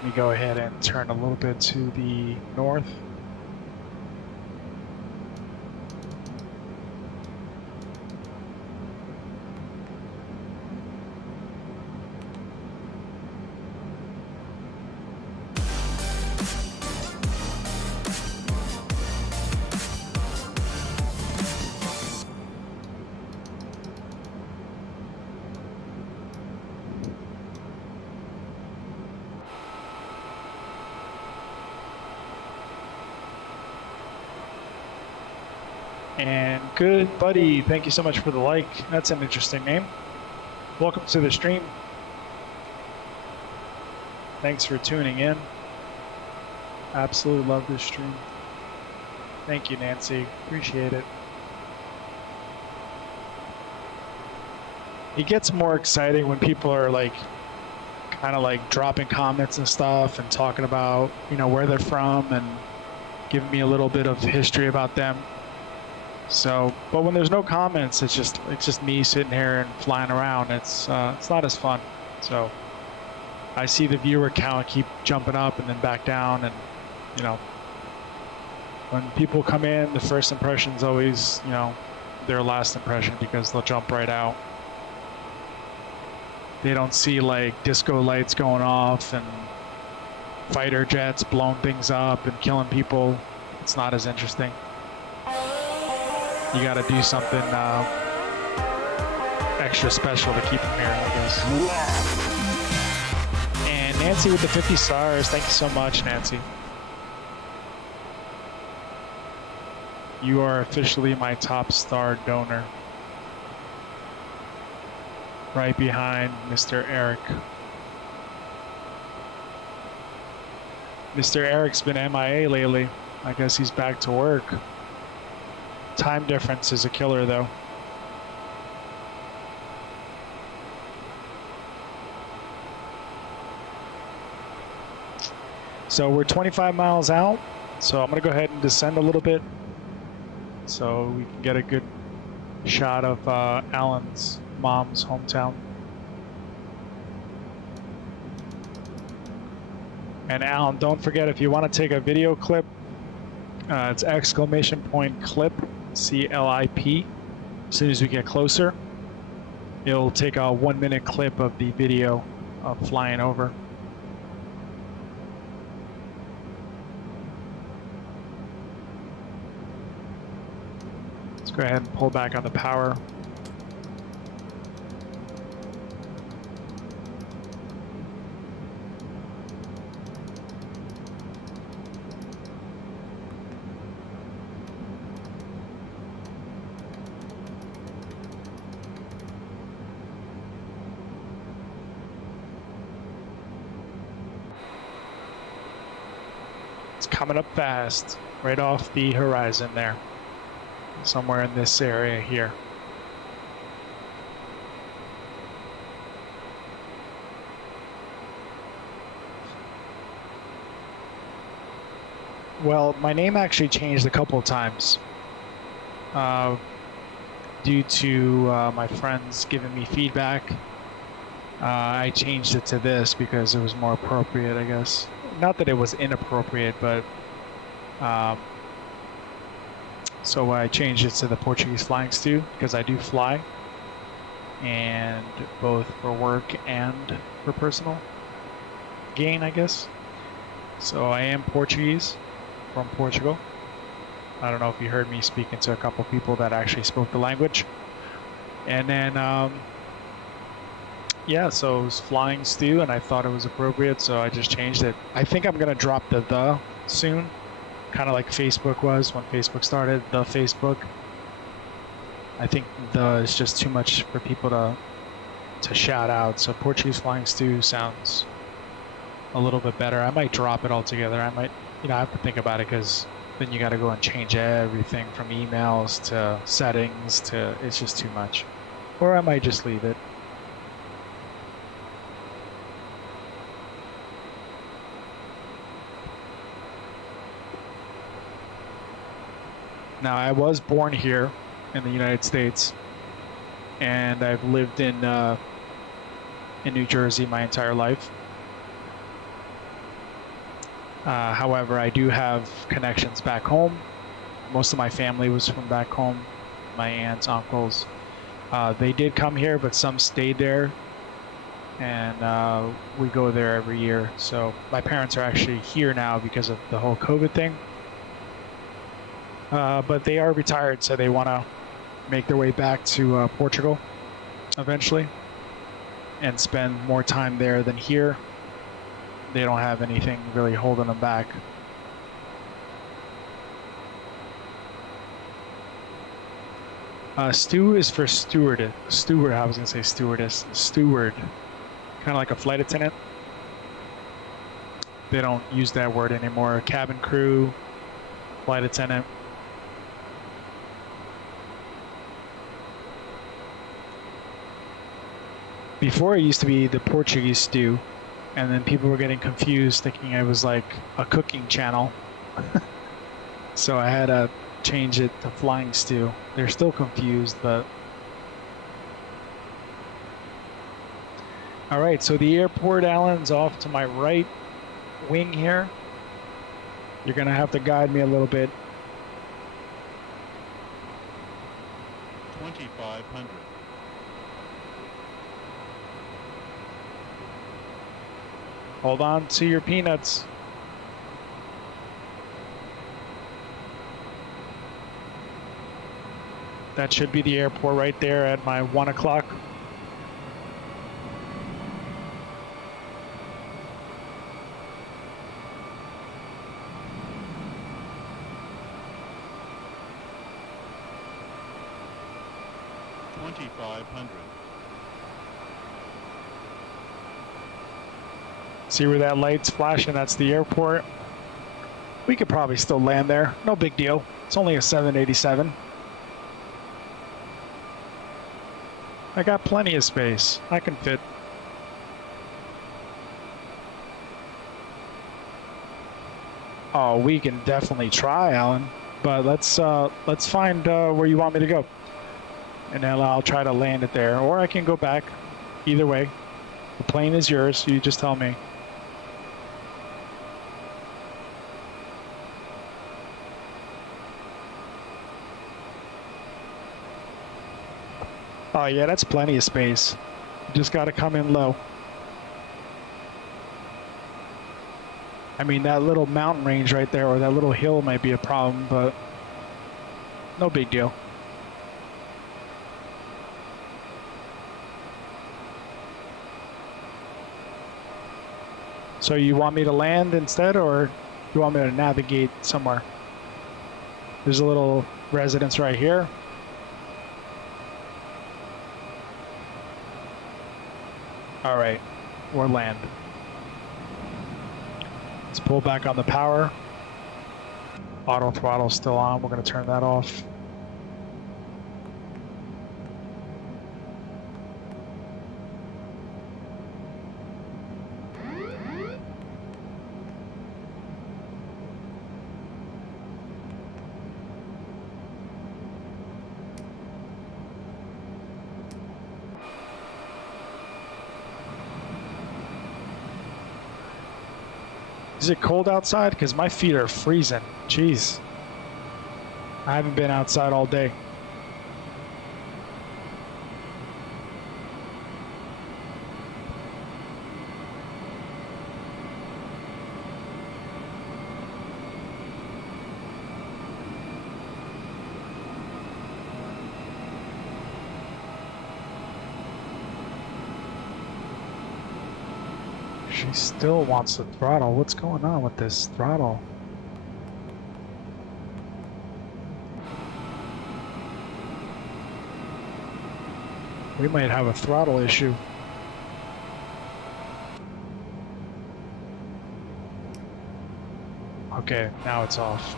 Let me go ahead and turn a little bit to the north. And Good Buddy, thank you so much for the like. That's an interesting name. Welcome to the stream. Thanks for tuning in. Absolutely love this stream. Thank you, Nancy. Appreciate it. It gets more exciting when people are like, kind of like dropping comments and stuff and talking about, you know, where they're from and giving me a little bit of history about them. So, but when there's no comments, it's just me sitting here and flying around. It's not as fun. So I see the viewer count keep jumping up and then back down, and you know, when people come in, the first impression is always, you know, their last impression, because they'll jump right out. They don't see like disco lights going off and fighter jets blowing things up and killing people. It's not as interesting. You got to do something extra special to keep them here, I guess. And Nancy with the 50 stars. Thank you so much, Nancy. You are officially my top star donor. Right behind Mr. Eric. Mr. Eric's been MIA lately. I guess he's back to work. Time difference is a killer, though. So we're 25 miles out, so I'm going to go ahead and descend a little bit so we can get a good shot of Alan's mom's hometown. And Alan, don't forget, if you want to take a video clip, it's !clip, CLIP. As soon as we get closer, it'll take a 1-minute clip of the video of flying over. Let's go ahead and pull back on the power. Coming up fast, right off the horizon there, somewhere in this area here. Well, my name actually changed a couple of times due to my friends giving me feedback. I changed it to this because it was more appropriate, I guess. Not that it was inappropriate, but so I changed it to the Portuguese Flying Stew because I do fly, and both for work and for personal gain, I guess. So I am Portuguese, from Portugal. I don't know if you heard me speaking to a couple people that actually spoke the language. And then yeah, so it was Flying Stew, and I thought it was appropriate, so I just changed it. I think I'm gonna drop the soon, kind of like Facebook was when Facebook started, the Facebook. I think the is just too much for people to shout out, so Portuguese Flying Stew sounds a little bit better. I might drop it altogether. I might, you know, I have to think about it, because then you got to go and change everything from emails to settings to, it's just too much. Or I might just leave it. Now, I was born here in the United States, and I've lived in New Jersey my entire life. However, I do have connections back home. Most of my family was from back home. My aunts, uncles. They did come here, but some stayed there. And we go there every year. So my parents are actually here now because of the whole COVID thing. But they are retired, so they want to make their way back to Portugal eventually and spend more time there than here. They don't have anything really holding them back. Stew is for steward. I was gonna say stewardess. Steward, kind of like a flight attendant. They don't use that word anymore. Cabin crew, flight attendant. Before it used to be the Portuguese stew, and then people were getting confused thinking it was like a cooking channel. So I had to change it to flying stew. They're still confused, but... All right, so the airport, Alan's off to my right wing here. You're gonna have to guide me a little bit. 2500. Hold on to your peanuts. That should be the airport right there at my 1 o'clock. See where that light's flashing? That's the airport. We could probably still land there. No big deal. It's only a 787. I got plenty of space. I can fit. Oh, we can definitely try, Alan. But let's find where you want me to go, and then I'll try to land it there, or I can go back. Either way, the plane is yours. You just tell me. Oh yeah, that's plenty of space. You just got to come in low. I mean, that little mountain range right there, or that little hill might be a problem, but no big deal. So you want me to land instead, or you want me to navigate somewhere? There's a little residence right here. All right, we'll land. Let's pull back on the power. Auto throttle still on. We're going to turn that off. Is it cold outside? Because my feet are freezing. Jeez. I haven't been outside all day. She still wants the throttle. What's going on with this throttle? We might have a throttle issue. Okay, now it's off.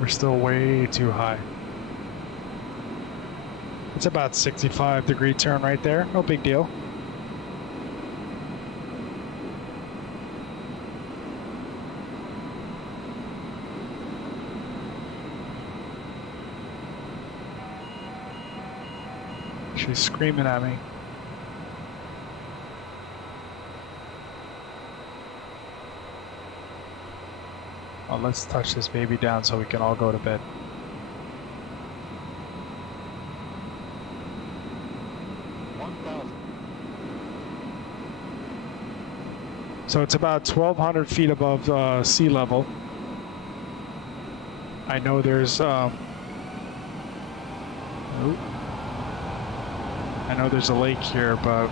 We're still way too high. It's about 65-degree turn right there. No big deal. She's screaming at me. Well, let's touch this baby down so we can all go to bed. So it's about 1,200 feet above sea level. I know there's I know there's a lake here, but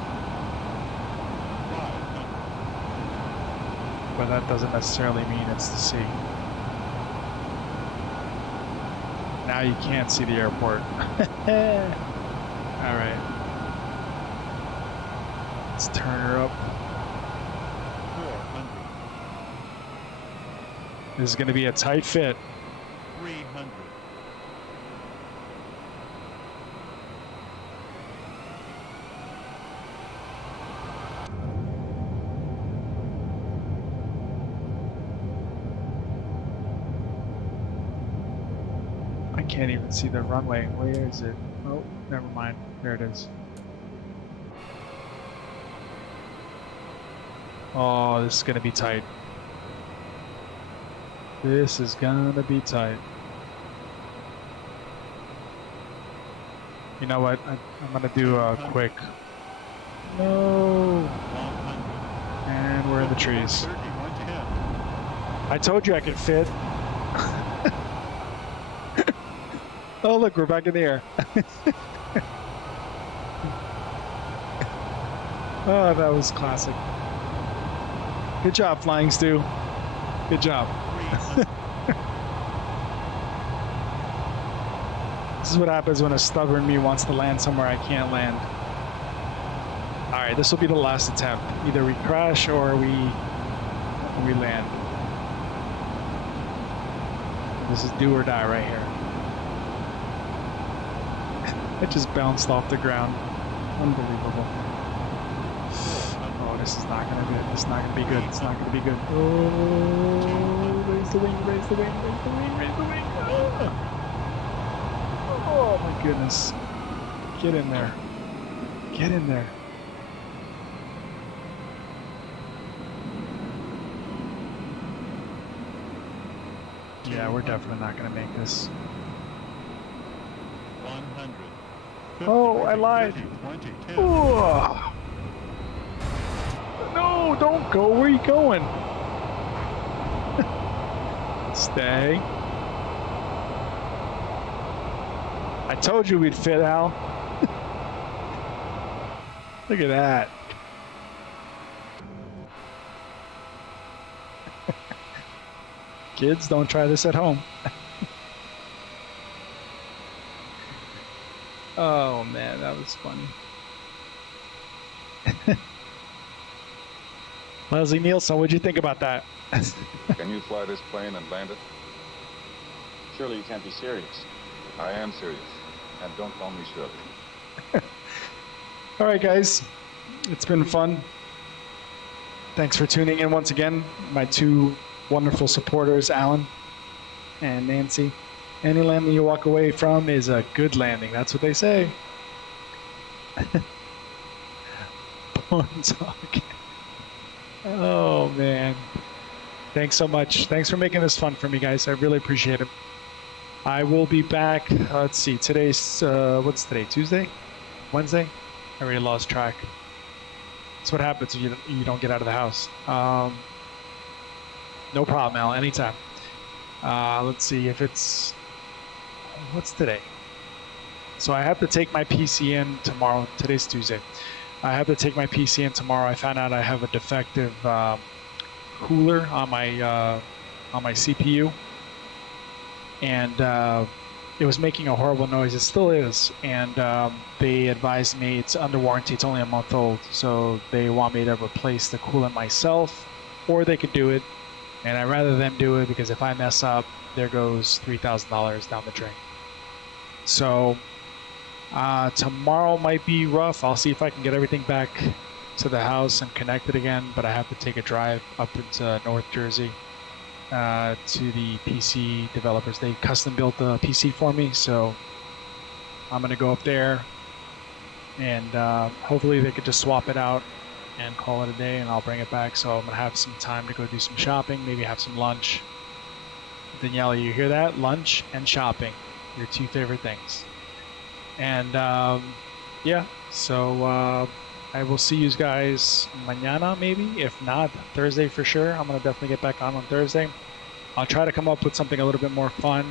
that doesn't necessarily mean it's the sea. Now you can't see the airport. All right. Let's turn her up. This is going to be a tight fit. 300. I can't even see the runway. Where is it? Oh, never mind. There it is. Oh, this is going to be tight. This is gonna be tight. You know what? I'm gonna do a quick. No. And we're in the trees. I told you I could fit. Oh look, we're back in the air. Oh, that was classic. Good job, Flying Stu. Good job. This is what happens when a stubborn me wants to land somewhere I can't land. Alright, this will be the last attempt. Either we crash or we land. This is do or die right here. It just bounced off the ground. Unbelievable. Oh, this is not gonna be good. This is not gonna be good. It's not gonna be good. Oh, raise the wing, raise the wing, raise the wing, raise the wing. Oh my goodness. Get in there. Get in there. Yeah, we're definitely not gonna make this. 100. Oh, I lied. 20, 10. Oh. No, don't go. Where are you going? Stay. I told you we'd fit, Al. Look at that. Kids, don't try this at home. Oh man, that was funny. Leslie Nielsen, what'd you think about that? Can you fly this plane and land it? Surely you can't be serious. I am serious. And don't call me Shirley. All right, guys. It's been fun. Thanks for tuning in once again. My two wonderful supporters, Alan and Nancy. Any landing you walk away from is a good landing. That's what they say. Porn talk. Oh, man. Thanks so much. Thanks for making this fun for me, guys. I really appreciate it. I will be back. Let's see. Today's, what's today? Tuesday? Wednesday? I already lost track. That's what happens when you don't get out of the house. No problem, Al. Anytime. Let's see if it's... What's today? So I have to take my PC in tomorrow. Today's Tuesday. I have to take my PC in tomorrow. I found out I have a defective cooler on my CPU, and it was making a horrible noise. It still is, and they advised me it's under warranty. It's only a month old, so they want me to replace the coolant myself, or they could do it And I'd rather them do it because if I mess up, there goes $3,000 down the drain. So tomorrow might be rough. I'll see if I can get everything back to the house and connect it again, but I have to take a drive up into North Jersey to the PC developers. They custom built the PC for me, so I'm gonna go up there and hopefully they could just swap it out and call it a day, and I'll bring it back. So I'm gonna have some time to go do some shopping, maybe have some lunch. Daniela, you hear that? Lunch and shopping, your two favorite things. And yeah, so I will see you guys mañana maybe, if not Thursday for sure. I'm gonna definitely get back on Thursday. I'll try to come up with something a little bit more fun,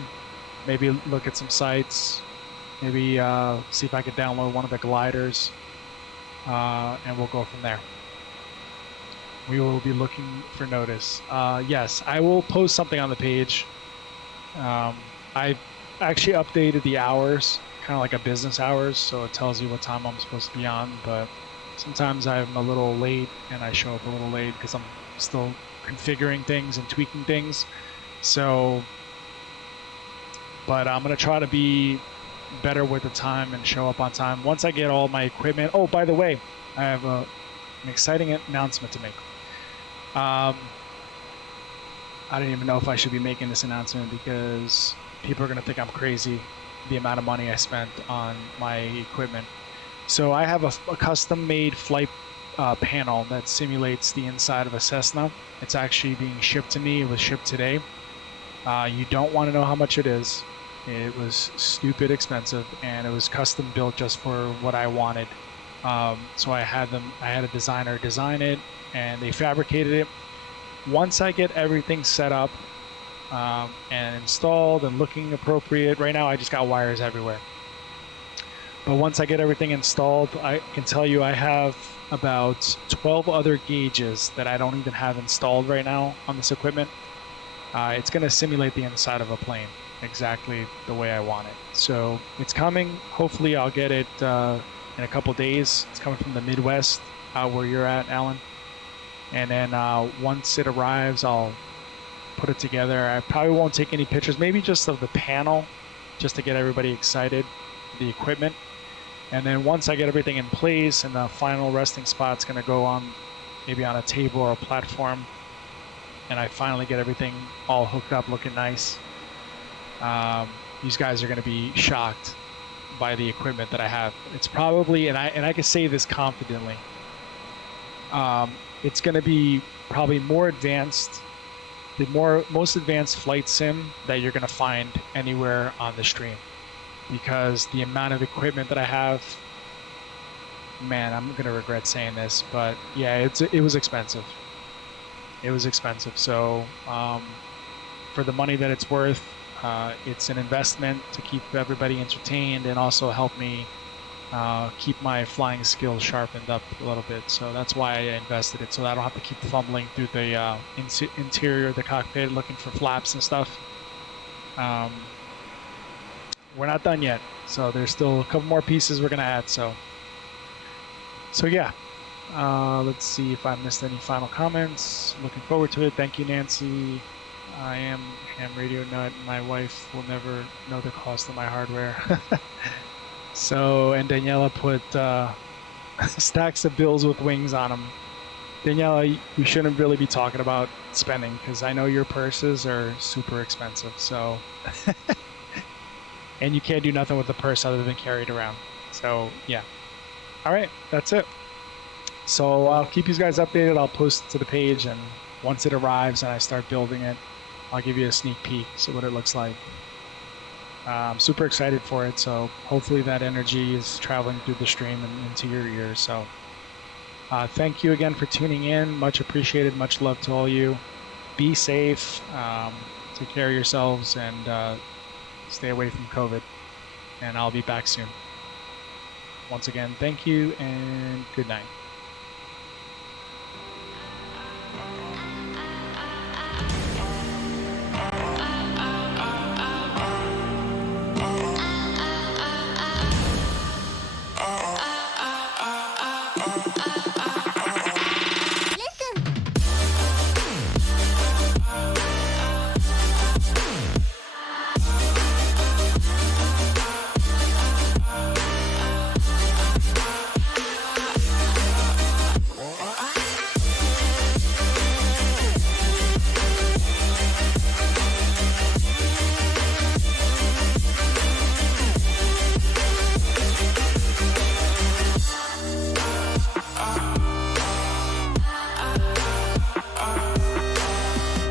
maybe look at some sites, maybe see if I could download one of the gliders, and we'll go from there. We will be looking for notice. Yes, I will post something on the page. I actually updated the hours, kind of like a business hours, so it tells you what time I'm supposed to be on, but sometimes I'm a little late and I show up a little late because I'm still configuring things and tweaking things. So, but I'm gonna try to be better with the time and show up on time once I get all my equipment. Oh, by the way, I have an exciting announcement to make. I don't even know if I should be making this announcement because people are gonna think I'm crazy, the amount of money I spent on my equipment. So I have a custom-made flight panel that simulates the inside of a Cessna. It's actually being shipped to me. It was shipped today. You don't want to know how much it is. It was stupid expensive, and it was custom built just for what I wanted. So I had a designer design it, and they fabricated it. Once I get everything set up and installed and looking appropriate, right now I just got wires everywhere. But once I get everything installed, I can tell you I have about 12 other gauges that I don't even have installed right now on this equipment. It's going to simulate the inside of a plane exactly the way I want it. So it's coming. Hopefully I'll get it in a couple days. It's coming from the Midwest, where you're at, Alan. And then once it arrives, I'll put it together. I probably won't take any pictures, maybe just of the panel, just to get everybody excited, the equipment. And then once I get everything in place and the final resting spot's going to go on, maybe on a table or a platform, and I finally get everything all hooked up looking nice, these guys are going to be shocked by the equipment that I have. It's probably, and I can say this confidently, it's going to be probably more advanced, the most advanced flight sim that you're going to find anywhere on the stream. Because the amount of equipment that I have, man, I'm gonna regret saying this, but yeah, it was expensive. It was expensive. So for the money that it's worth, it's an investment to keep everybody entertained and also help me keep my flying skills sharpened up a little bit. So that's why I invested it, so that I don't have to keep fumbling through the interior of the cockpit looking for flaps and stuff. We're not done yet, so there's still a couple more pieces we're gonna add. So yeah, let's see if I missed any final comments. Looking forward to it. Thank you, Nancy. I am ham radio nut. My wife will never know the cost of my hardware. So, and Daniela put stacks of bills with wings on them. Daniela, we shouldn't really be talking about spending because I know your purses are super expensive. So. And you can't do nothing with the purse other than carry it around. So yeah. All right, that's it. So I'll keep you guys updated. I'll post it to the page, and once it arrives and I start building it, I'll give you a sneak peek, see what it looks like. I'm super excited for it. So hopefully that energy is traveling through the stream and into your ears. So thank you again for tuning in. Much appreciated. Much love to all you. Be safe. Take care of yourselves, and stay away from COVID, and I'll be back soon. Once again, thank you and good night.